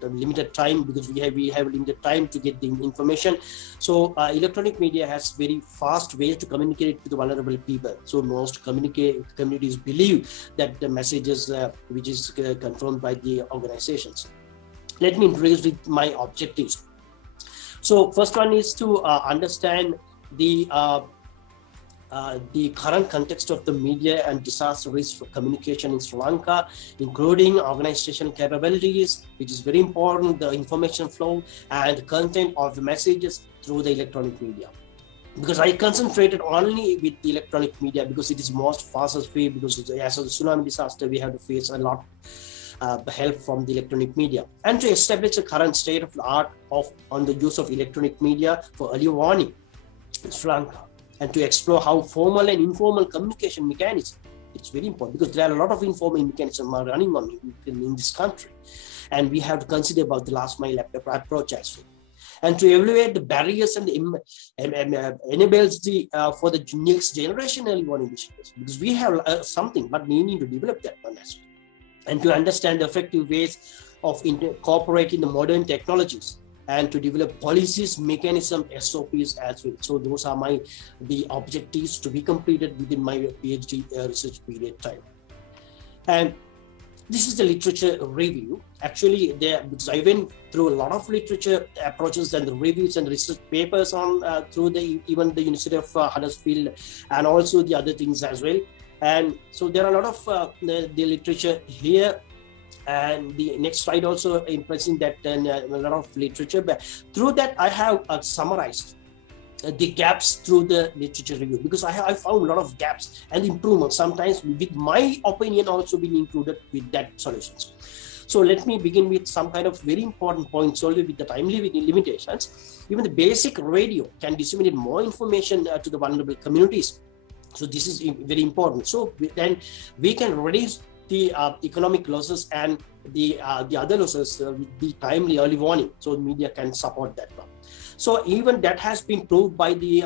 limited time, because we have limited time to get the information. So electronic media has very fast ways to communicate with the vulnerable people. So most communities believe that the messages which is confirmed by the organizations. Let me introduce with my objectives. So first one is to understand the current context of the media and disaster risk communication in Sri Lanka, including organizational capabilities, which is very important, the information flow and content of the messages through the electronic media. Because I concentrated only with the electronic media because it is most fastest way, because as a tsunami disaster, we have to face a lot help from the electronic media, and to establish the current state of the art on the use of electronic media for early warning in Sri Lanka, and to explore how formal and informal communication mechanisms. It's very important because there are a lot of informal mechanisms are running on in this country, and we have to consider about the last mile approach as well, and to evaluate the barriers and enables the for the next generation early warning initiatives, because we have something, but we need to develop that one as well, and to understand the effective ways of incorporating the modern technologies, and to develop policies, mechanism, SOPs as well. So those are the objectives to be completed within my PhD research period time. And this is the literature review. Actually, because I went through a lot of literature approaches and the reviews and research papers on through even the University of Huddersfield, and also the other things as well. And so there are a lot of the literature here. And the next slide also impressing that a lot of literature. But through that, I have summarized the gaps through the literature review, because I found a lot of gaps and improvements, sometimes with my opinion also being included with that solutions. So let me begin with some kind of very important points only with the time limitations. Even the basic radio can disseminate more information to the vulnerable communities. So this is very important. So then we can reduce the economic losses and the other losses with the timely early warning. So media can support that one. So even that has been proved by the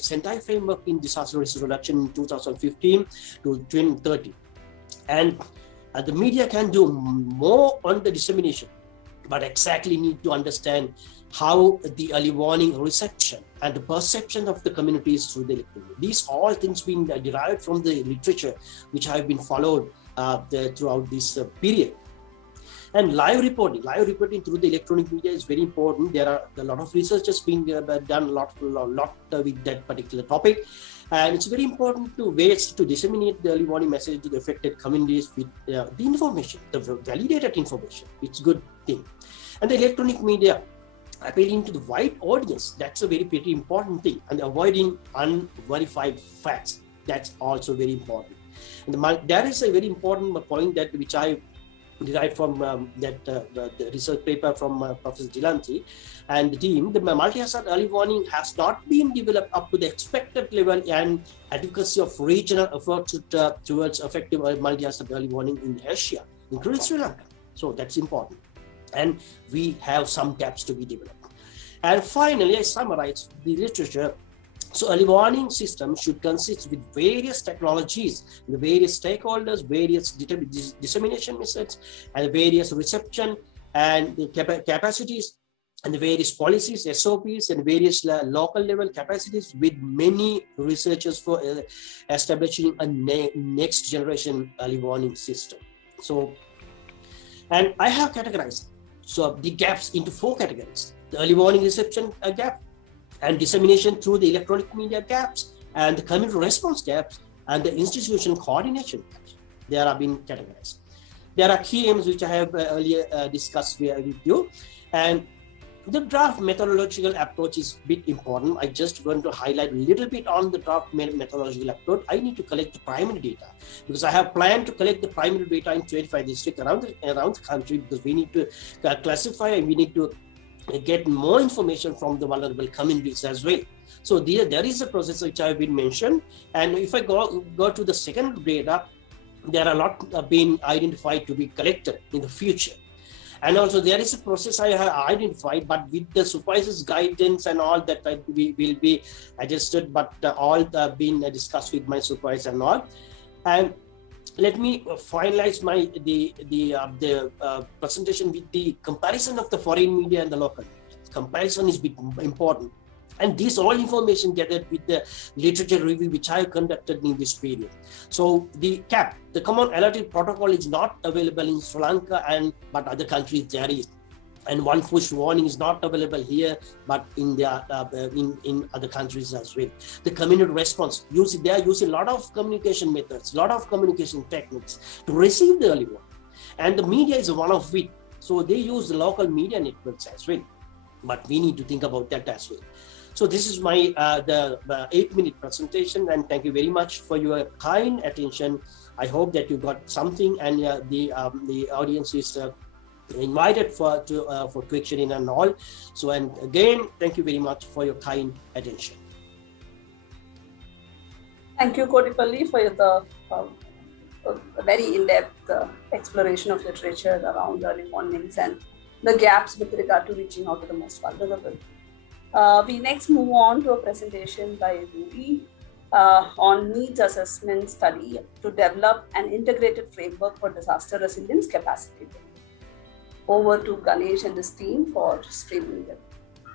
Sentai framework in disaster risk reduction in 2015 to 2030. And the media can do more on the dissemination, but exactly need to understand how the early warning reception and the perception of the communities through the electronic. These all things being derived from the literature which have been followed throughout this period. And live reporting through the electronic media is very important. There are a lot of researchers being done a lot with that particular topic. And it's very important to ways to disseminate the early warning message to the affected communities with the information, the validated information. It's a good thing. And the electronic media appealing to the wide audience, that's a pretty important thing. And avoiding unverified facts, that's also very important. And there is a very important point that which I derived from the research paper from Professor Jilanti and the team. The multi-hazard early warning has not been developed up to the expected level and adequacy of regional efforts towards effective multi-hazard early warning in Asia, including Sri Lanka. So that's important. And we have some gaps to be developed. And finally, I summarize the literature. So early warning system should consist with various technologies, the various stakeholders, various dissemination methods, and various reception and the capacities, and the various policies, SOPs, and various local level capacities, with many researchers for establishing a next generation early warning system. So, and I have categorized the gaps into 4 categories: the early warning reception gap, and dissemination through the electronic media gaps, and the community response gaps, and the institutional coordination gaps. They are being categorized. There are key aims which I have earlier discussed with you. And the draft methodological approach is a bit important. I just want to highlight a little bit on the draft methodological approach. I need to collect the primary data, because I have planned to collect the primary data in 25 districts around the country, because we need to classify and we need to get more information from the vulnerable communities as well. So there is a process which I have been mentioned. And if I go to the second data, there are a lot being identified to be collected in the future. And also there is a process I have identified, but with the supervisor's guidance and all that will be adjusted, but all been discussed with my supervisor and all. And let me finalize the presentation with the comparison of the foreign media and the local media. Comparison is important. And this all information gathered with the literature review which I have conducted in this period. So the CAP, the Common Alert Protocol, is not available in Sri Lanka, but other countries there is. And one push warning is not available here, but in in other countries as well. The community response, they are using a lot of communication methods, a lot of communication techniques to receive the early warning. And the media is one of it. So they use the local media networks as well. But we need to think about that as well. So this is my the 8-minute presentation, and thank you very much for your kind attention. I hope that you got something, and the audience is invited for questioning and all. So, and again, thank you very much for your kind attention. Thank you, Kodipalli, for the very in-depth exploration of literature around early warnings and the gaps with regard to reaching out to the most vulnerable. We next move on to a presentation by Ruby on needs assessment study to develop an integrated framework for disaster resilience capacity building. Over to Ganesh and his team for streaming the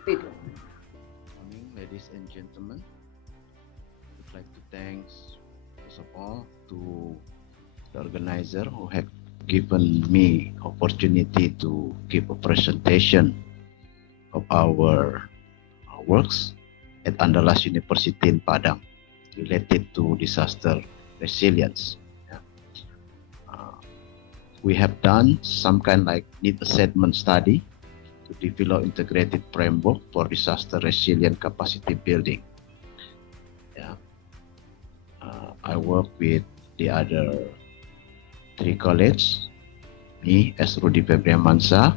video. Good morning, ladies and gentlemen. I would like to thank, first of all, to the organizer who have given me opportunity to give a presentation of our works at Andalas University in Padang related to disaster resilience. we have done some kind like need assessment study to develop integrated framework for disaster resilient capacity building. Yeah, I work with the other 3 colleagues, me as Rudy Febriamansa,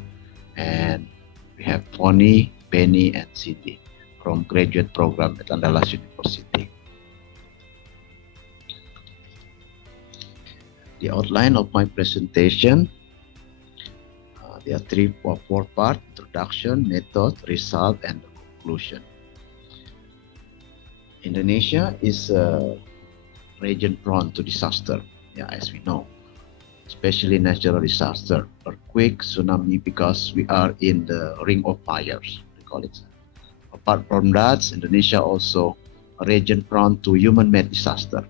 and we have Foni, Benny, and Cindy from graduate program at Andalas University. The outline of my presentation, there are 3 or 4 parts: introduction, method, result, and the conclusion. Indonesia is a region prone to disaster, yeah, as we know, especially natural disaster, earthquake, tsunami, because we are in the ring of fires, we call it. Apart from that, Indonesia also a region prone to human-made disaster,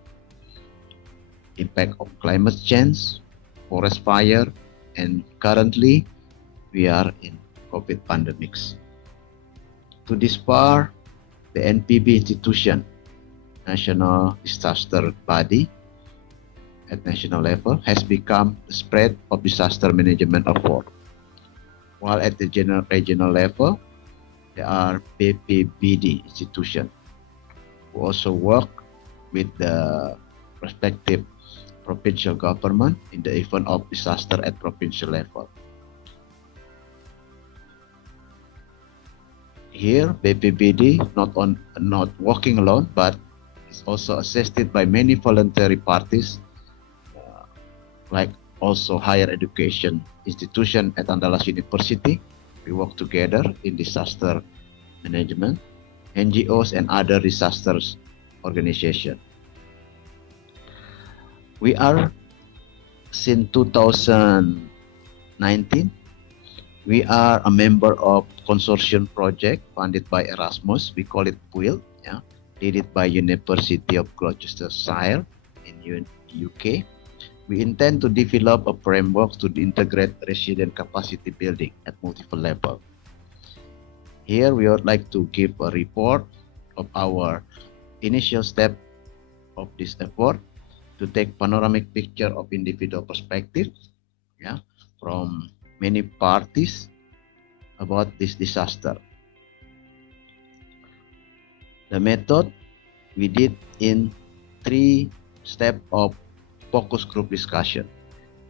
impact of climate change, forest fire, and currently we are in COVID pandemics. To this far, the NPB institution, National Disaster Body at national level, has become the spread of disaster management effort. While at the regional level, there are BPBD institution who also work with the respective provincial government in the event of disaster at provincial level. Here, BPBD not working alone, but is also assisted by many voluntary parties, like also higher education institution at Andalas University. We work together in disaster management, NGOs, and other disasters organization. We are, since 2019, we are a member of consortium project funded by Erasmus. We call it PUIL, yeah, led by University of Gloucestershire in UK. We intend to develop a framework to integrate resilient capacity building at multiple levels. Here we would like to give a report of our initial step of this effort to take panoramic picture of individual perspective, yeah, from many parties about this disaster. The method we did in 3 steps of focus group discussion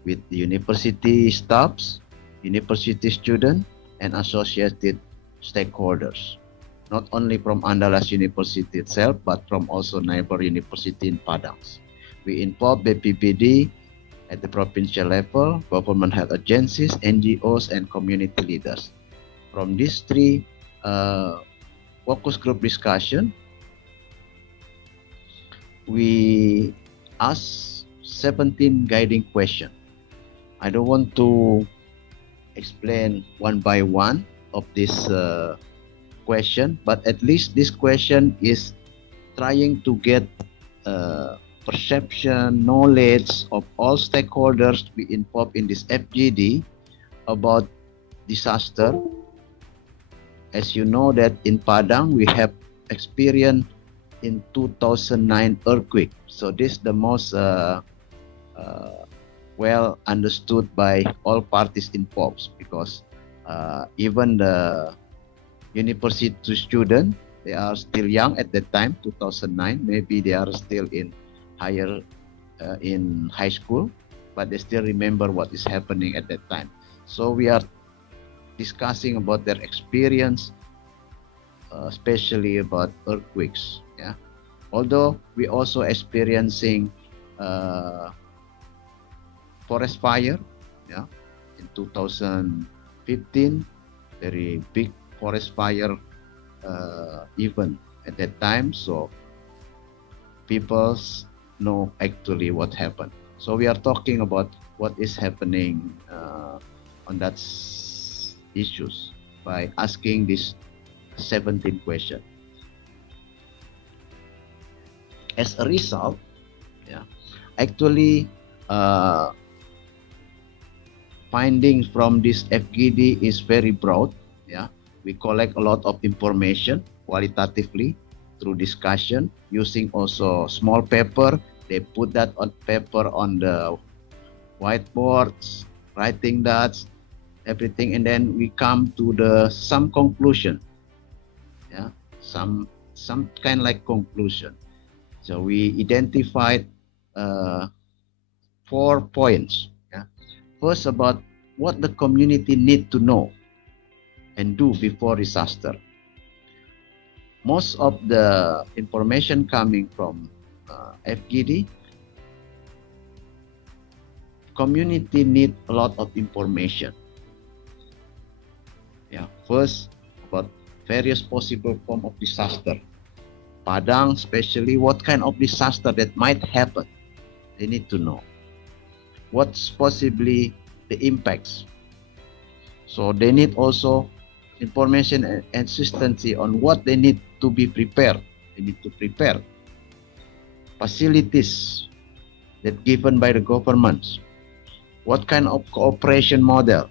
with the university staffs, university students, and associated stakeholders, not only from Andalas University itself, but from also neighbor university in Padang. We involved BPBD at the provincial level, government health agencies, NGOs, and community leaders. From these 3 focus group discussion, we asked 17 guiding questions. I don't want to explain one by one of this question, but at least this question is trying to get perception, knowledge of all stakeholders we involved in this FGD about disaster. As you know that in Padang we have experienced in 2009 earthquake. So this is the most well understood by all parties involved, because even the university students, they are still young at that time, 2009. Maybe they are still in high school, but they still remember what is happening at that time. So we are discussing about their experience, especially about earthquakes. Yeah, although we also experiencing forest fire. Yeah, in 2015, very big forest fire event at that time. So people know actually what happened. So we are talking about what is happening on that issues by asking this 17 questions. As a result, yeah, actually finding from this FGD is very broad. Yeah, we collect a lot of information qualitatively through discussion, using also small paper. They put that on paper on the whiteboards, writing that, everything, and then we come to some conclusion. Yeah, some kind like conclusion. So we identified 4 points. Yeah. First, about what the community need to know and do before disaster. Most of the information coming from FGD, community need a lot of information. Yeah, first about various possible form of disaster. Padang, especially what kind of disaster that might happen, they need to know. What's possibly the impacts. So they need also information and consistency on what they need to be prepared. They need to prepare facilities that given by the governments. What kind of cooperation model?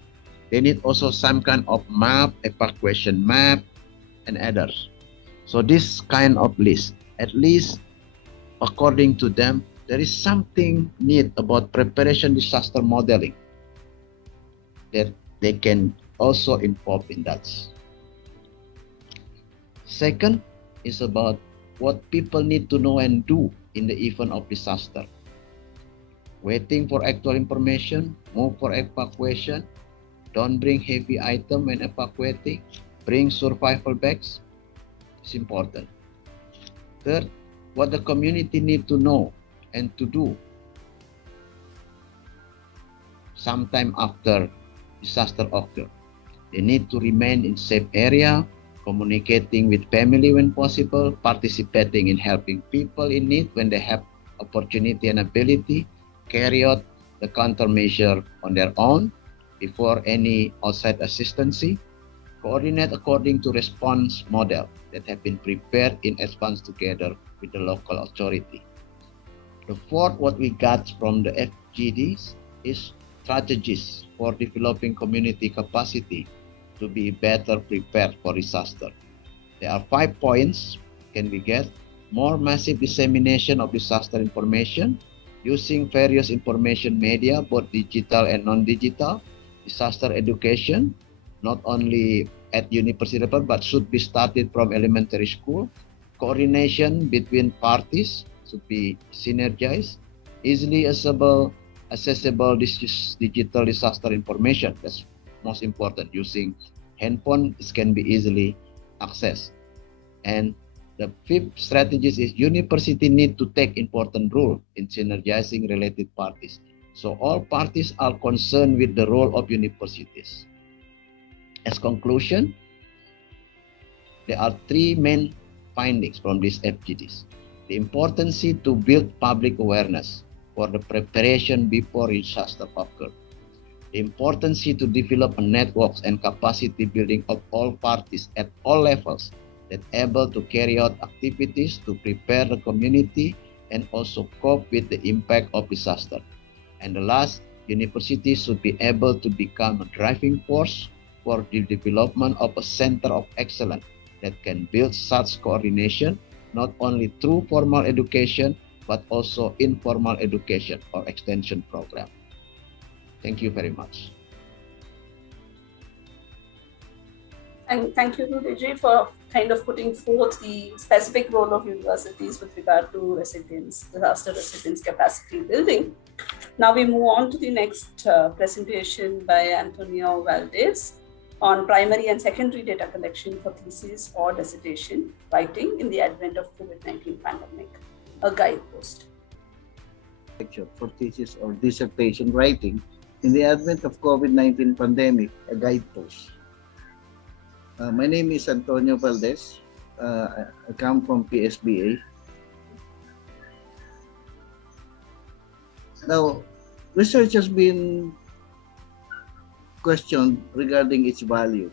They need also some kind of map, evacuation map, and others. So this kind of list, at least according to them, there is something neat about preparation disaster modeling that they can also involve in that. Second is about what people need to know and do in the event of disaster. Waiting for actual information, move for evacuation, don't bring heavy item when evacuating, bring survival bags. It's important. Third, what the community need to know and to do sometime after disaster occur. They need to remain in safe area, communicating with family when possible, participating in helping people in need when they have opportunity and ability, carry out the countermeasure on their own before any outside assistance, coordinate according to response model that have been prepared in advance together with the local authority. The fourth, what we got from the FGDs is strategies for developing community capacity to be better prepared for disaster. There are 5 points can we get. More massive dissemination of disaster information using various information media, both digital and non-digital. Disaster education, not only at university level, but should be started from elementary school. Coordination between parties should be synergized. Easily accessible digital disaster information. That's most important. Using handphone, it can be easily accessed. And the fifth strategy is university need to take important role in synergizing related parties. So all parties are concerned with the role of universities. As conclusion, there are 3 main findings from these FGDs. The importance to build public awareness for the preparation before disaster occur. The importance to develop networks and capacity building of all parties at all levels that able to carry out activities to prepare the community and also cope with the impact of disaster. And the last, universities should be able to become a driving force for the development of a center of excellence that can build such coordination, not only through formal education, but also informal education or extension program. Thank you very much. And thank you, Vijay, for kind of putting forth the specific role of universities with regard to resilience, disaster resilience capacity building. Now we move on to the next presentation by Antonio Valdez on primary and secondary data collection for thesis or dissertation writing in the advent of COVID-19 pandemic, a guidepost. For thesis or dissertation writing in the advent of COVID-19 pandemic, a guidepost. My name is Antonio Valdez. I come from PSBA. Now, research has been questioned regarding its value.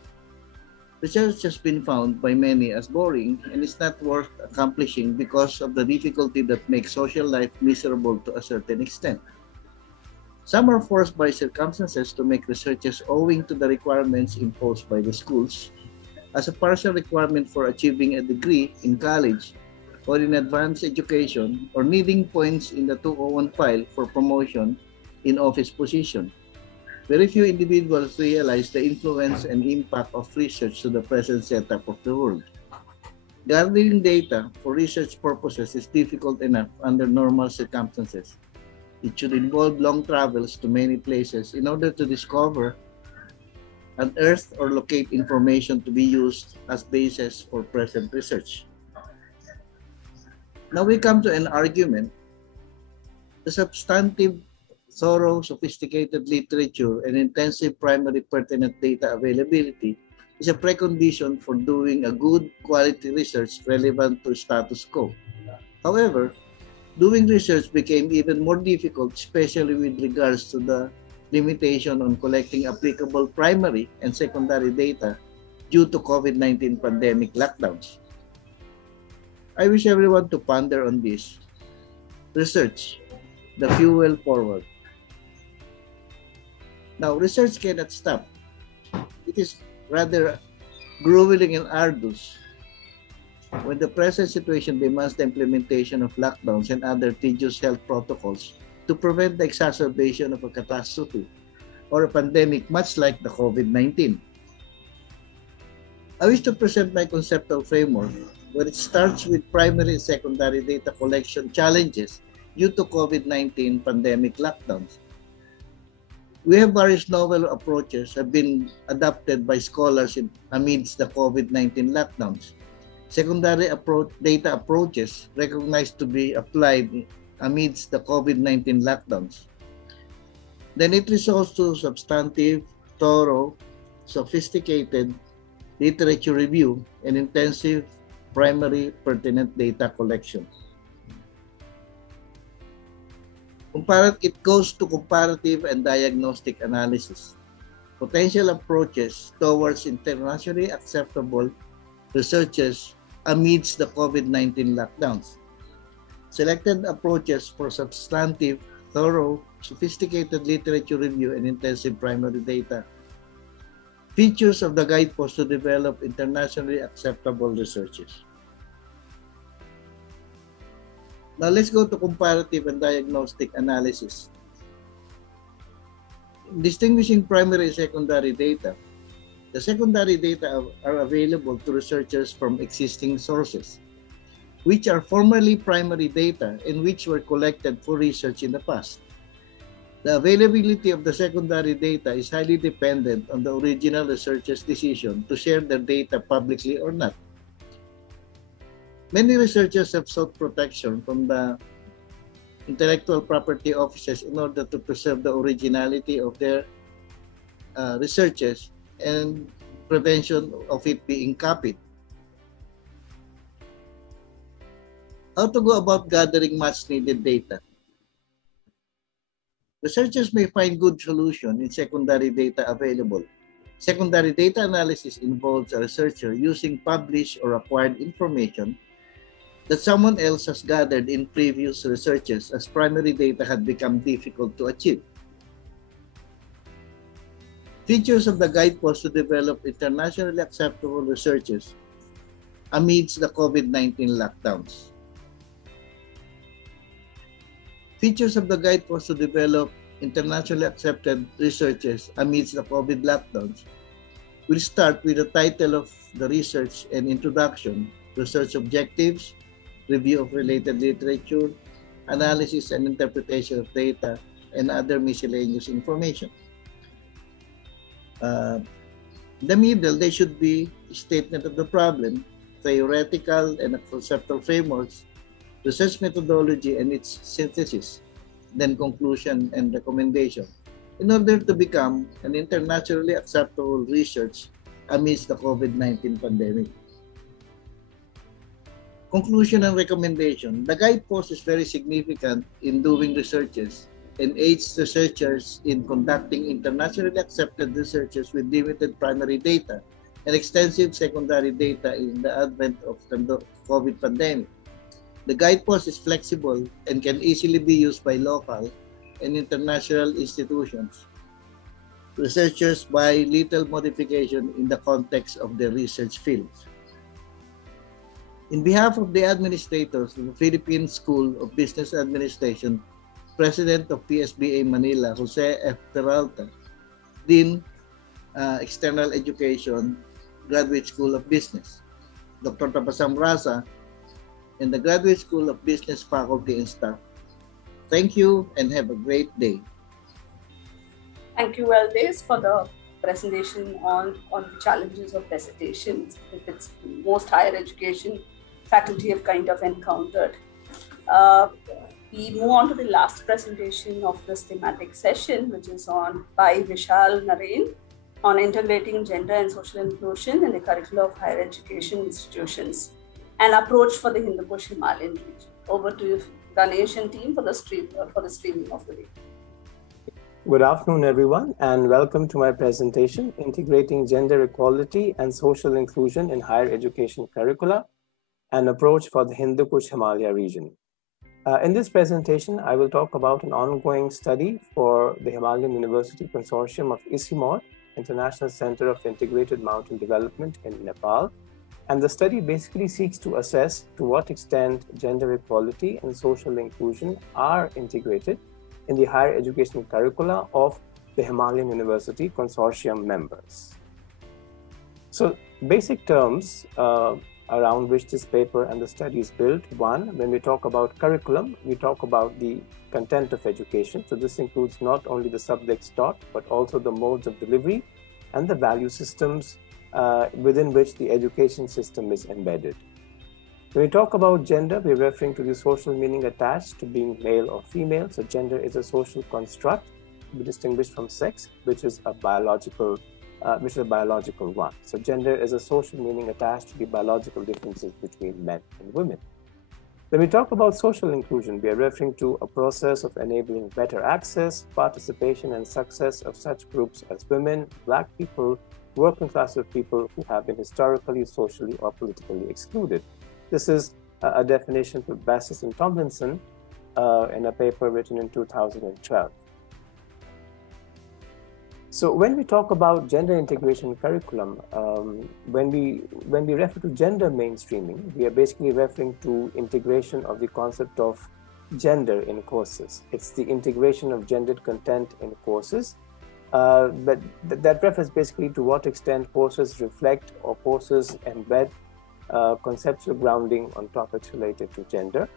Research has been found by many as boring and is not worth accomplishing because of the difficulty that makes social life miserable to a certain extent. Some are forced by circumstances to make researches owing to the requirements imposed by the schools as a partial requirement for achieving a degree in college or in advanced education, or needing points in the 201 file for promotion in office position. Very few individuals realize the influence and impact of research to the present setup of the world. Gathering data for research purposes is difficult enough under normal circumstances. It should involve long travels to many places in order to discover, unearth, or locate information to be used as basis for present research. Now we come to an argument. The substantive, thorough, sophisticated literature and intensive primary pertinent data availability is a precondition for doing a good quality research relevant to status quo. However, doing research became even more difficult, especially with regards to the limitation on collecting applicable primary and secondary data due to COVID-19 pandemic lockdowns. I wish everyone to ponder on this. Research, the fuel forward. Now, research cannot stop. It is rather grueling and arduous when the present situation demands the implementation of lockdowns and other tedious health protocols to prevent the exacerbation of a catastrophe or a pandemic much like the COVID-19. I wish to present my conceptual framework where it starts with primary and secondary data collection challenges due to COVID-19 pandemic lockdowns. We have various novel approaches have been adopted by scholars amidst the COVID-19 lockdowns. Secondary data approaches recognized to be applied amidst the COVID-19 lockdowns. Then it resorts to substantive, thorough, sophisticated literature review and intensive primary pertinent data collection. It goes to comparative and diagnostic analysis. Potential approaches towards internationally acceptable researches amidst the COVID-19 lockdowns. Selected approaches for substantive, thorough, sophisticated literature review and intensive primary data. Features of the guidepost to develop internationally acceptable researches. Now let's go to comparative and diagnostic analysis. Distinguishing primary and secondary data. The secondary data are available to researchers from existing sources, which are formerly primary data and which were collected for research in the past. The availability of the secondary data is highly dependent on the original researcher's decision to share their data publicly or not. Many researchers have sought protection from the intellectual property offices in order to preserve the originality of their researches and prevention of it being copied. How to go about gathering much needed data? Researchers may find good solution in secondary data available. Secondary data analysis involves a researcher using published or acquired information that someone else has gathered in previous researches, as primary data had become difficult to achieve. Features of the guidepost to develop internationally acceptable researches amidst the COVID-19 lockdowns. Features of the guidepost to develop internationally accepted researches amidst the COVID lockdowns will start with the title of the research and introduction, research objectives, review of related literature, analysis and interpretation of data, and other miscellaneous information. The middle, there should be statement of the problem, theoretical and conceptual frameworks, research methodology and its synthesis, then conclusion and recommendation, in order to become an internationally acceptable research amidst the COVID-19 pandemic. Conclusion and recommendation. The guidepost is very significant in doing researches and aids researchers in conducting internationally accepted researches with limited primary data and extensive secondary data in the advent of the COVID pandemic. The guidepost is flexible and can easily be used by local and international institutions. Researchers by little modification in the context of their research fields. In behalf of the administrators of the Philippine School of Business Administration, President of PSBA Manila, Jose F. Peralta, Dean, External Education, Graduate School of Business, Dr. Tapasam Rasa, and the Graduate School of Business faculty and staff. Thank you and have a great day. Thank you, Valdez, for the presentation on the challenges of dissertation. It's most higher education faculty have kind of encountered. We move on to the last presentation of this thematic session, which is by Vishal Naren on integrating gender and social inclusion in the curriculum of higher education institutions, an approach for the Hindu Kush Himalayan region. Over to Ganesh and team for the streaming of the day. Good afternoon, everyone, and welcome to my presentation, Integrating Gender Equality and Social Inclusion in Higher Education Curricula, an approach for the Hindu Kush Himalaya region. In this presentation, I will talk about an ongoing study for the Himalayan University Consortium of ICIMOD, International Center of Integrated Mountain Development in Nepal. And the study basically seeks to assess to what extent gender equality and social inclusion are integrated in the higher education curricula of the Himalayan University Consortium members. So basic terms around which this paper and the study is built. One, when we talk about curriculum, we talk about the content of education. So this includes not only the subjects taught, but also the modes of delivery and the value systems within which the education system is embedded. When we talk about gender, we're referring to the social meaning attached to being male or female. So gender is a social construct to be distinguished from sex, which is a biological one. So gender is a social meaning attached to the biological differences between men and women. When we talk about social inclusion, we are referring to a process of enabling better access, participation, and success of such groups as women, Black people, working class of people who have been historically, socially, or politically excluded. This is a definition from Bassis and Tomlinson in a paper written in 2012. So when we talk about gender integration curriculum, when we refer to gender mainstreaming, we are basically referring to integration of the concept of gender in courses. It's the integration of gendered content in courses, but that refers basically to what extent courses reflect or courses embed conceptual grounding on topics related to gender.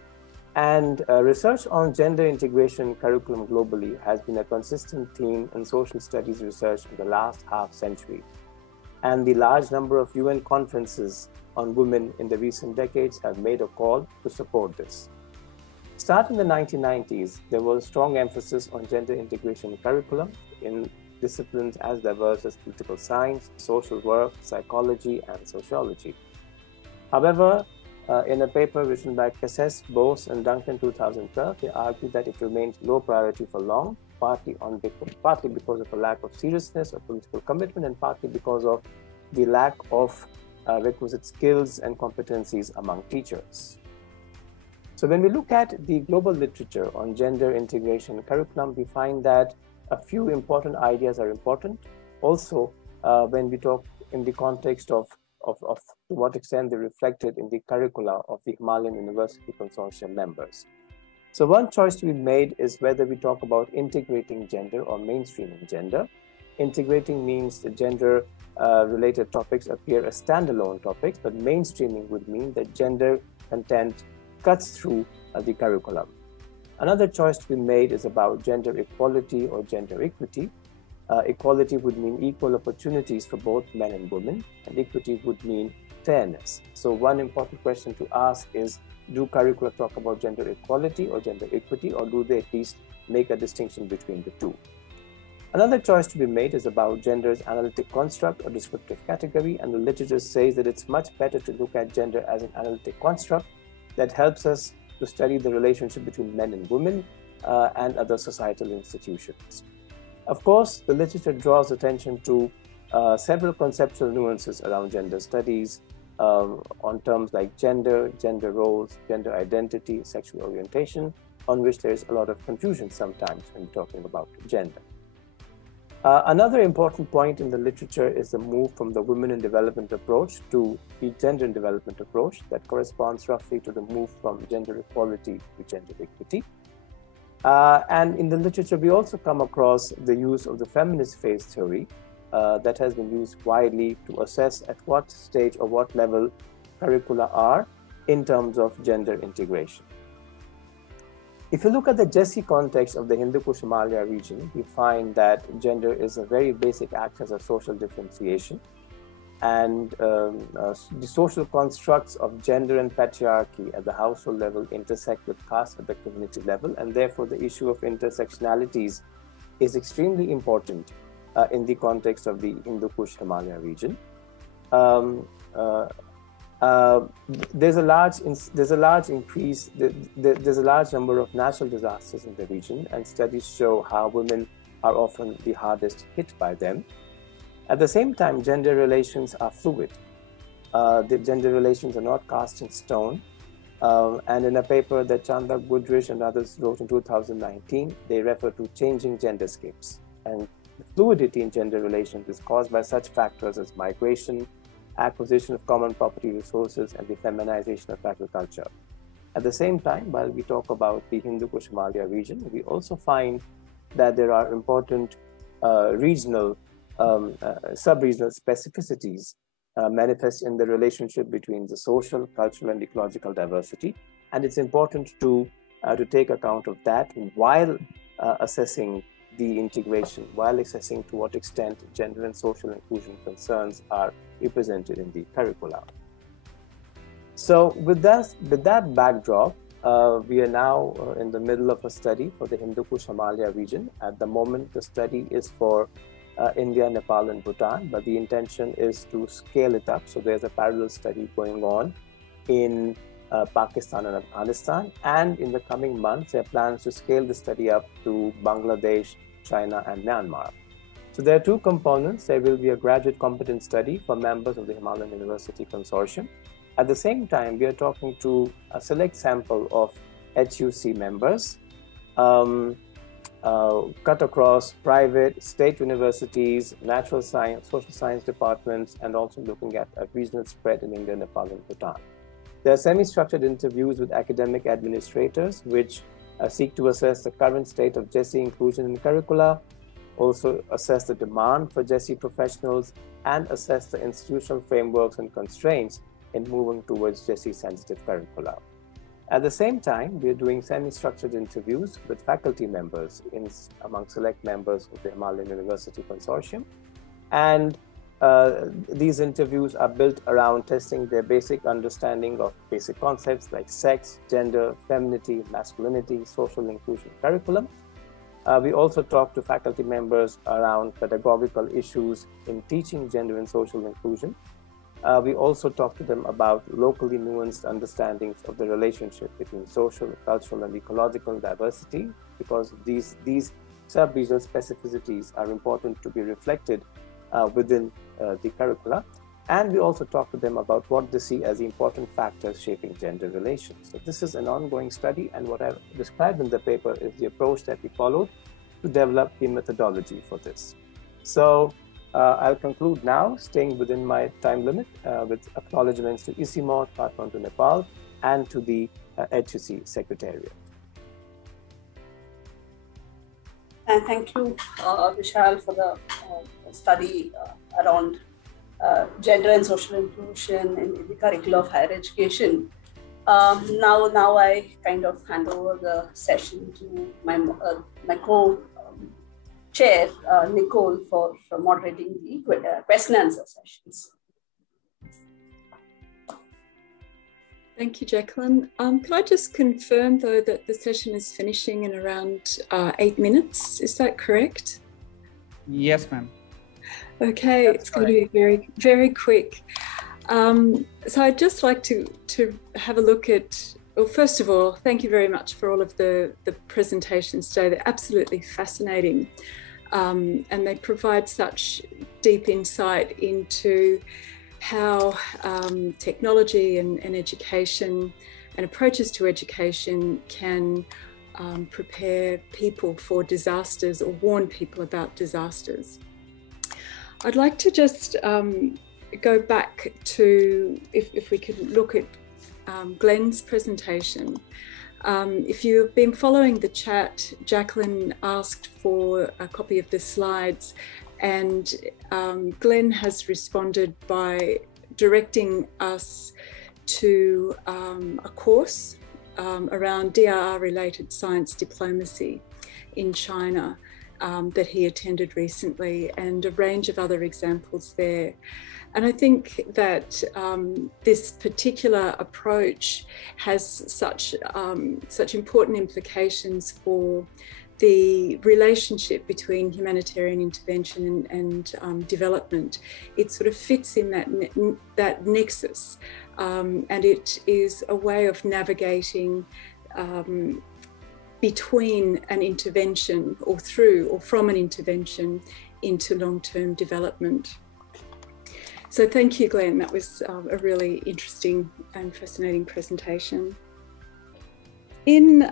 And research on gender integration curriculum globally has been a consistent theme in social studies research in the last half century. And the large number of UN conferences on women in the recent decades have made a call to support this. Starting in the 1990s, there was strong emphasis on gender integration curriculum in disciplines as diverse as political science, social work, psychology, and sociology. However, in a paper written by Casses, Bose, and Duncan in 2012, they argued that it remained low priority for long, partly because of a lack of seriousness or political commitment, and partly because of the lack of requisite skills and competencies among teachers. So when we look at the global literature on gender integration curriculum, we find that a few important ideas are important. Also, when we talk in the context of to what extent they're reflected in the curricula of the Himalayan University Consortium members. So one choice to be made is whether we talk about integrating gender or mainstreaming gender. Integrating means the gender related topics appear as standalone topics, but mainstreaming would mean that gender content cuts through the curriculum. Another choice to be made is about gender equality or gender equity. Equality would mean equal opportunities for both men and women, and equity would mean fairness. So one important question to ask is, do curricula talk about gender equality or gender equity, or do they at least make a distinction between the two? Another choice to be made is about gender's analytic construct or descriptive category, and the literature says that it's much better to look at gender as an analytic construct that helps us to study the relationship between men and women and other societal institutions. Of course, the literature draws attention to several conceptual nuances around gender studies on terms like gender, gender roles, gender identity, sexual orientation, on which there is a lot of confusion sometimes when talking about gender. Another important point in the literature is the move from the women in development approach to the gender in development approach that corresponds roughly to the move from gender equality to gender equity. And in the literature, we also come across the use of the feminist phase theory that has been used widely to assess at what stage or what level curricula are in terms of gender integration. If you look at the GESI context of the Hindu Kush Himalaya region, we find that gender is a very basic act as a social differentiation. And the social constructs of gender and patriarchy at the household level intersect with caste at the community level, and therefore the issue of intersectionalities is extremely important in the context of the Hindu Kush Himalaya region. There's a large number of natural disasters in the region, and studies show how women are often the hardest hit by them. At the same time, gender relations are fluid. The gender relations are not cast in stone. And in a paper that Chanda Goodrich and others wrote in 2019, they refer to changing genderscapes. And the fluidity in gender relations is caused by such factors as migration, acquisition of common property resources, and the feminization of agriculture. At the same time, while we talk about the Hindu Kush Himalaya region, we also find that there are important regional sub-regional specificities manifest in the relationship between the social, cultural, and ecological diversity. And it's important to take account of that while assessing the integration, while assessing to what extent gender and social inclusion concerns are represented in the curricula. So with that backdrop, we are now in the middle of a study for the Hindu Kush Himalaya region. At the moment, the study is for India, Nepal, and Bhutan, but the intention is to scale it up. So there's a parallel study going on in Pakistan and Afghanistan, and in the coming months, there are plans to scale the study up to Bangladesh, China, and Myanmar. So there are two components. There will be a graduate competence study for members of the Himalayan University Consortium. At the same time, we are talking to a select sample of HUC members cut across private, state universities, natural science, social science departments, and also looking at a regional spread in India, Nepal, and Bhutan. There are semi-structured interviews with academic administrators, which seek to assess the current state of GESI inclusion in curricula, also assess the demand for GESI professionals, and assess the institutional frameworks and constraints in moving towards GESI-sensitive curricula. At the same time, we are doing semi-structured interviews with faculty members among select members of the Himalayan University Consortium. And these interviews are built around testing their basic understanding of basic concepts like sex, gender, femininity, masculinity, social inclusion curriculum. We also talk to faculty members around pedagogical issues in teaching gender and social inclusion. We also talk to them about locally nuanced understandings of the relationship between social, cultural, and ecological diversity, because these sub-regional specificities are important to be reflected within the curricula. And we also talk to them about what they see as the important factors shaping gender relations. So this is an ongoing study, and what I've described in the paper is the approach that we followed to develop the methodology for this. So I'll conclude now, staying within my time limit, with acknowledgements to ISIMO, Kathmandu, Nepal, and to the HUC Secretariat. And thank you, Vishal, for the study around gender and social inclusion in the curriculum of higher education. Now I kind of hand over the session to my co-chair, Nicole, for moderating the question and answer sessions. Thank you, Jacqueline. Can I just confirm, though, that the session is finishing in around 8 minutes? Is that correct? Yes, ma'am. Okay, it's going to be very, very quick. So I'd just like to have a look at, well, first of all, thank you very much for all of the presentations today. They're absolutely fascinating, and they provide such deep insight into how technology and education and approaches to education can prepare people for disasters or warn people about disasters. I'd like to just go back to, if we could look at Glenn's presentation. If you've been following the chat, Jacqueline asked for a copy of the slides, and Glenn has responded by directing us to a course around DRR-related science diplomacy in China that he attended recently, and a range of other examples there. And I think that this particular approach has such important implications for the relationship between humanitarian intervention and development. It sort of fits in that nexus, and it is a way of navigating between an intervention or through or from an intervention into long-term development. So thank you, Glenn. That was a really interesting and fascinating presentation. In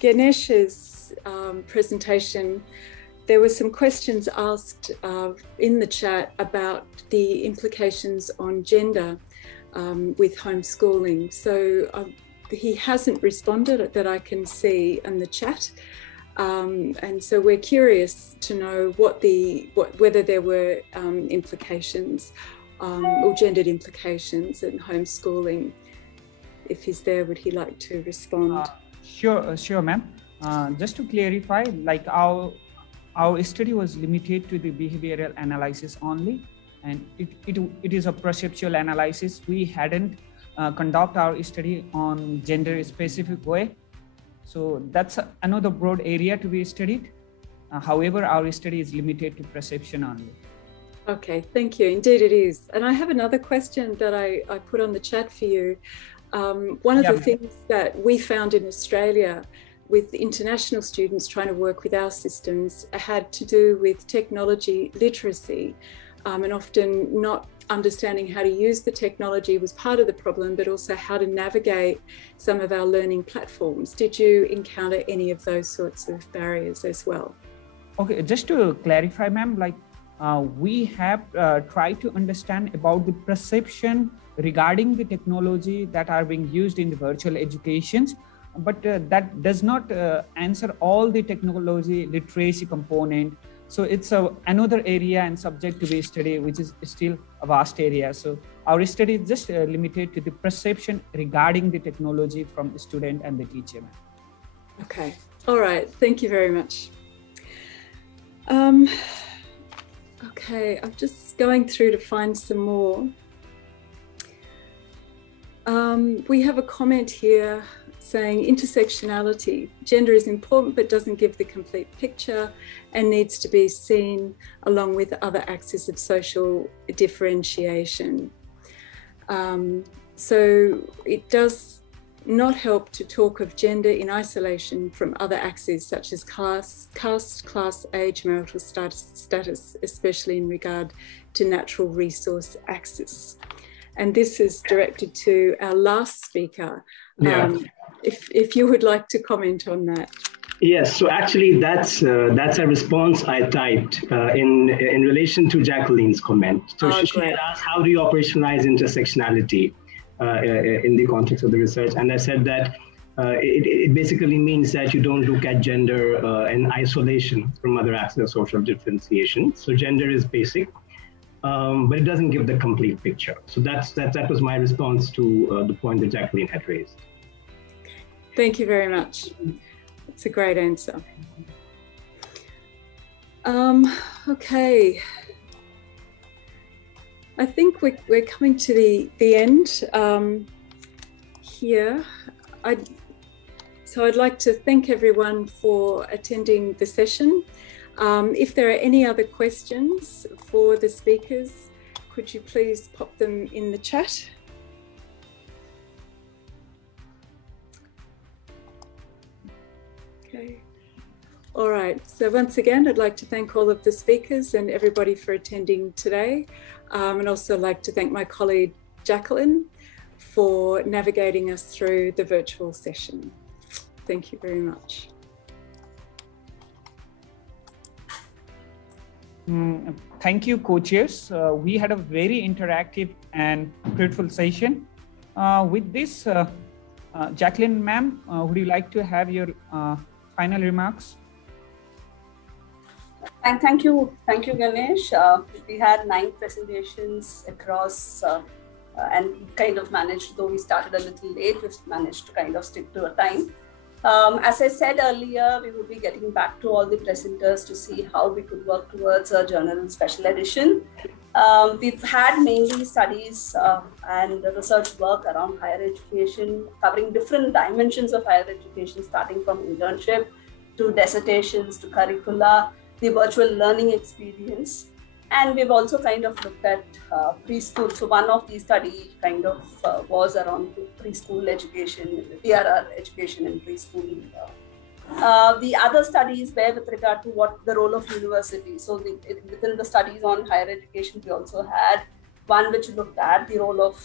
Ganesh's presentation, there were some questions asked in the chat about the implications on gender with homeschooling. So he hasn't responded that I can see in the chat. And so we're curious to know whether there were implications or gendered implications in homeschooling. If he's there, would he like to respond? Sure, ma'am. Just to clarify, like our study was limited to the behavioral analysis only, and it is a perceptual analysis. We hadn't conduct our study on gender specific way. So that's another broad area to be studied. However, our study is limited to perception only. Okay, thank you. Indeed it is. And I have another question that I put on the chat for you. One of the things that we found in Australia with international students trying to work with our systems had to do with technology literacy, and often not understanding how to use the technology was part of the problem, but also how to navigate some of our learning platforms. Did you encounter any of those sorts of barriers as well? Okay, just to clarify, ma'am, like we have tried to understand about the perception regarding the technology that are being used in the virtual educations, but that does not answer all the technology literacy component. So it's another area and subject to be studied, which is still a vast area. So our study is just limited to the perception regarding the technology from the student and the teacher. Okay, all right, thank you very much. Okay, I'm just going through to find some more. We have a comment here saying intersectionality. Gender is important but doesn't give the complete picture and needs to be seen along with other axes of social differentiation. So it does not help to talk of gender in isolation from other axes such as caste, class, age, marital status, especially in regard to natural resource axis. And this is directed to our last speaker. If you would like to comment on that. Yes, so actually that's a response I typed in relation to Jacqueline's comment. So she had asked, how do you operationalize intersectionality in the context of the research? And I said that it basically means that you don't look at gender in isolation from other axes of social differentiation. So gender is basic, but it doesn't give the complete picture. So that was my response to the point that Jacqueline had raised. Thank you very much. It's a great answer. Okay. I think we're coming to the end here. So I'd like to thank everyone for attending the session. If there are any other questions for the speakers, could you please pop them in the chat? Okay. All right. So once again, I'd like to thank all of the speakers and everybody for attending today. And also like to thank my colleague, Jacqueline, for navigating us through the virtual session. Thank you very much. Thank you, co-chairs. We had a very interactive and fruitful session. With this, Jacqueline, ma'am, would you like to have your final remarks? Thank you, Ganesh. We had 9 presentations across and kind of managed, though we started a little late, we've managed to kind of stick to a time. As I said earlier, we will be getting back to all the presenters to see how we could work towards a journal special edition. We've had mainly studies and research work around higher education, covering different dimensions of higher education, starting from internship to dissertations to curricula, the virtual learning experience. And we've also kind of looked at preschool. So one of these studies kind of was around preschool education, DRR education in preschool. The other studies were with regard to what the role of university. So within the studies on higher education, we also had one which looked at the role of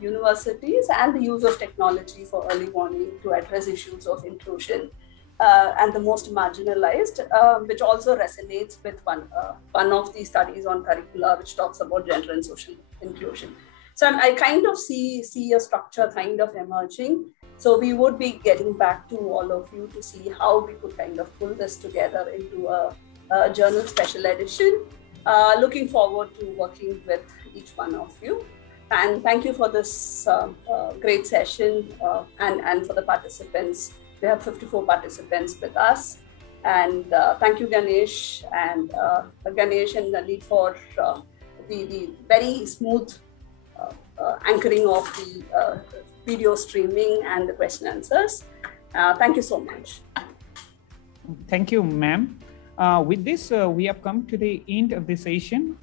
universities and the use of technology for early warning to address issues of inclusion and the most marginalized, which also resonates with one of the studies on curricula, which talks about gender and social inclusion. So I kind of see a structure kind of emerging. So we would be getting back to all of you to see how we could kind of pull this together into a journal special edition. Looking forward to working with each one of you. And thank you for this great session and for the participants. We have 54 participants with us. And thank you, Ganesh and Lalit for the very smooth anchoring of the video streaming and the question answers. Thank you so much. Thank you, ma'am. With this, we have come to the end of the session.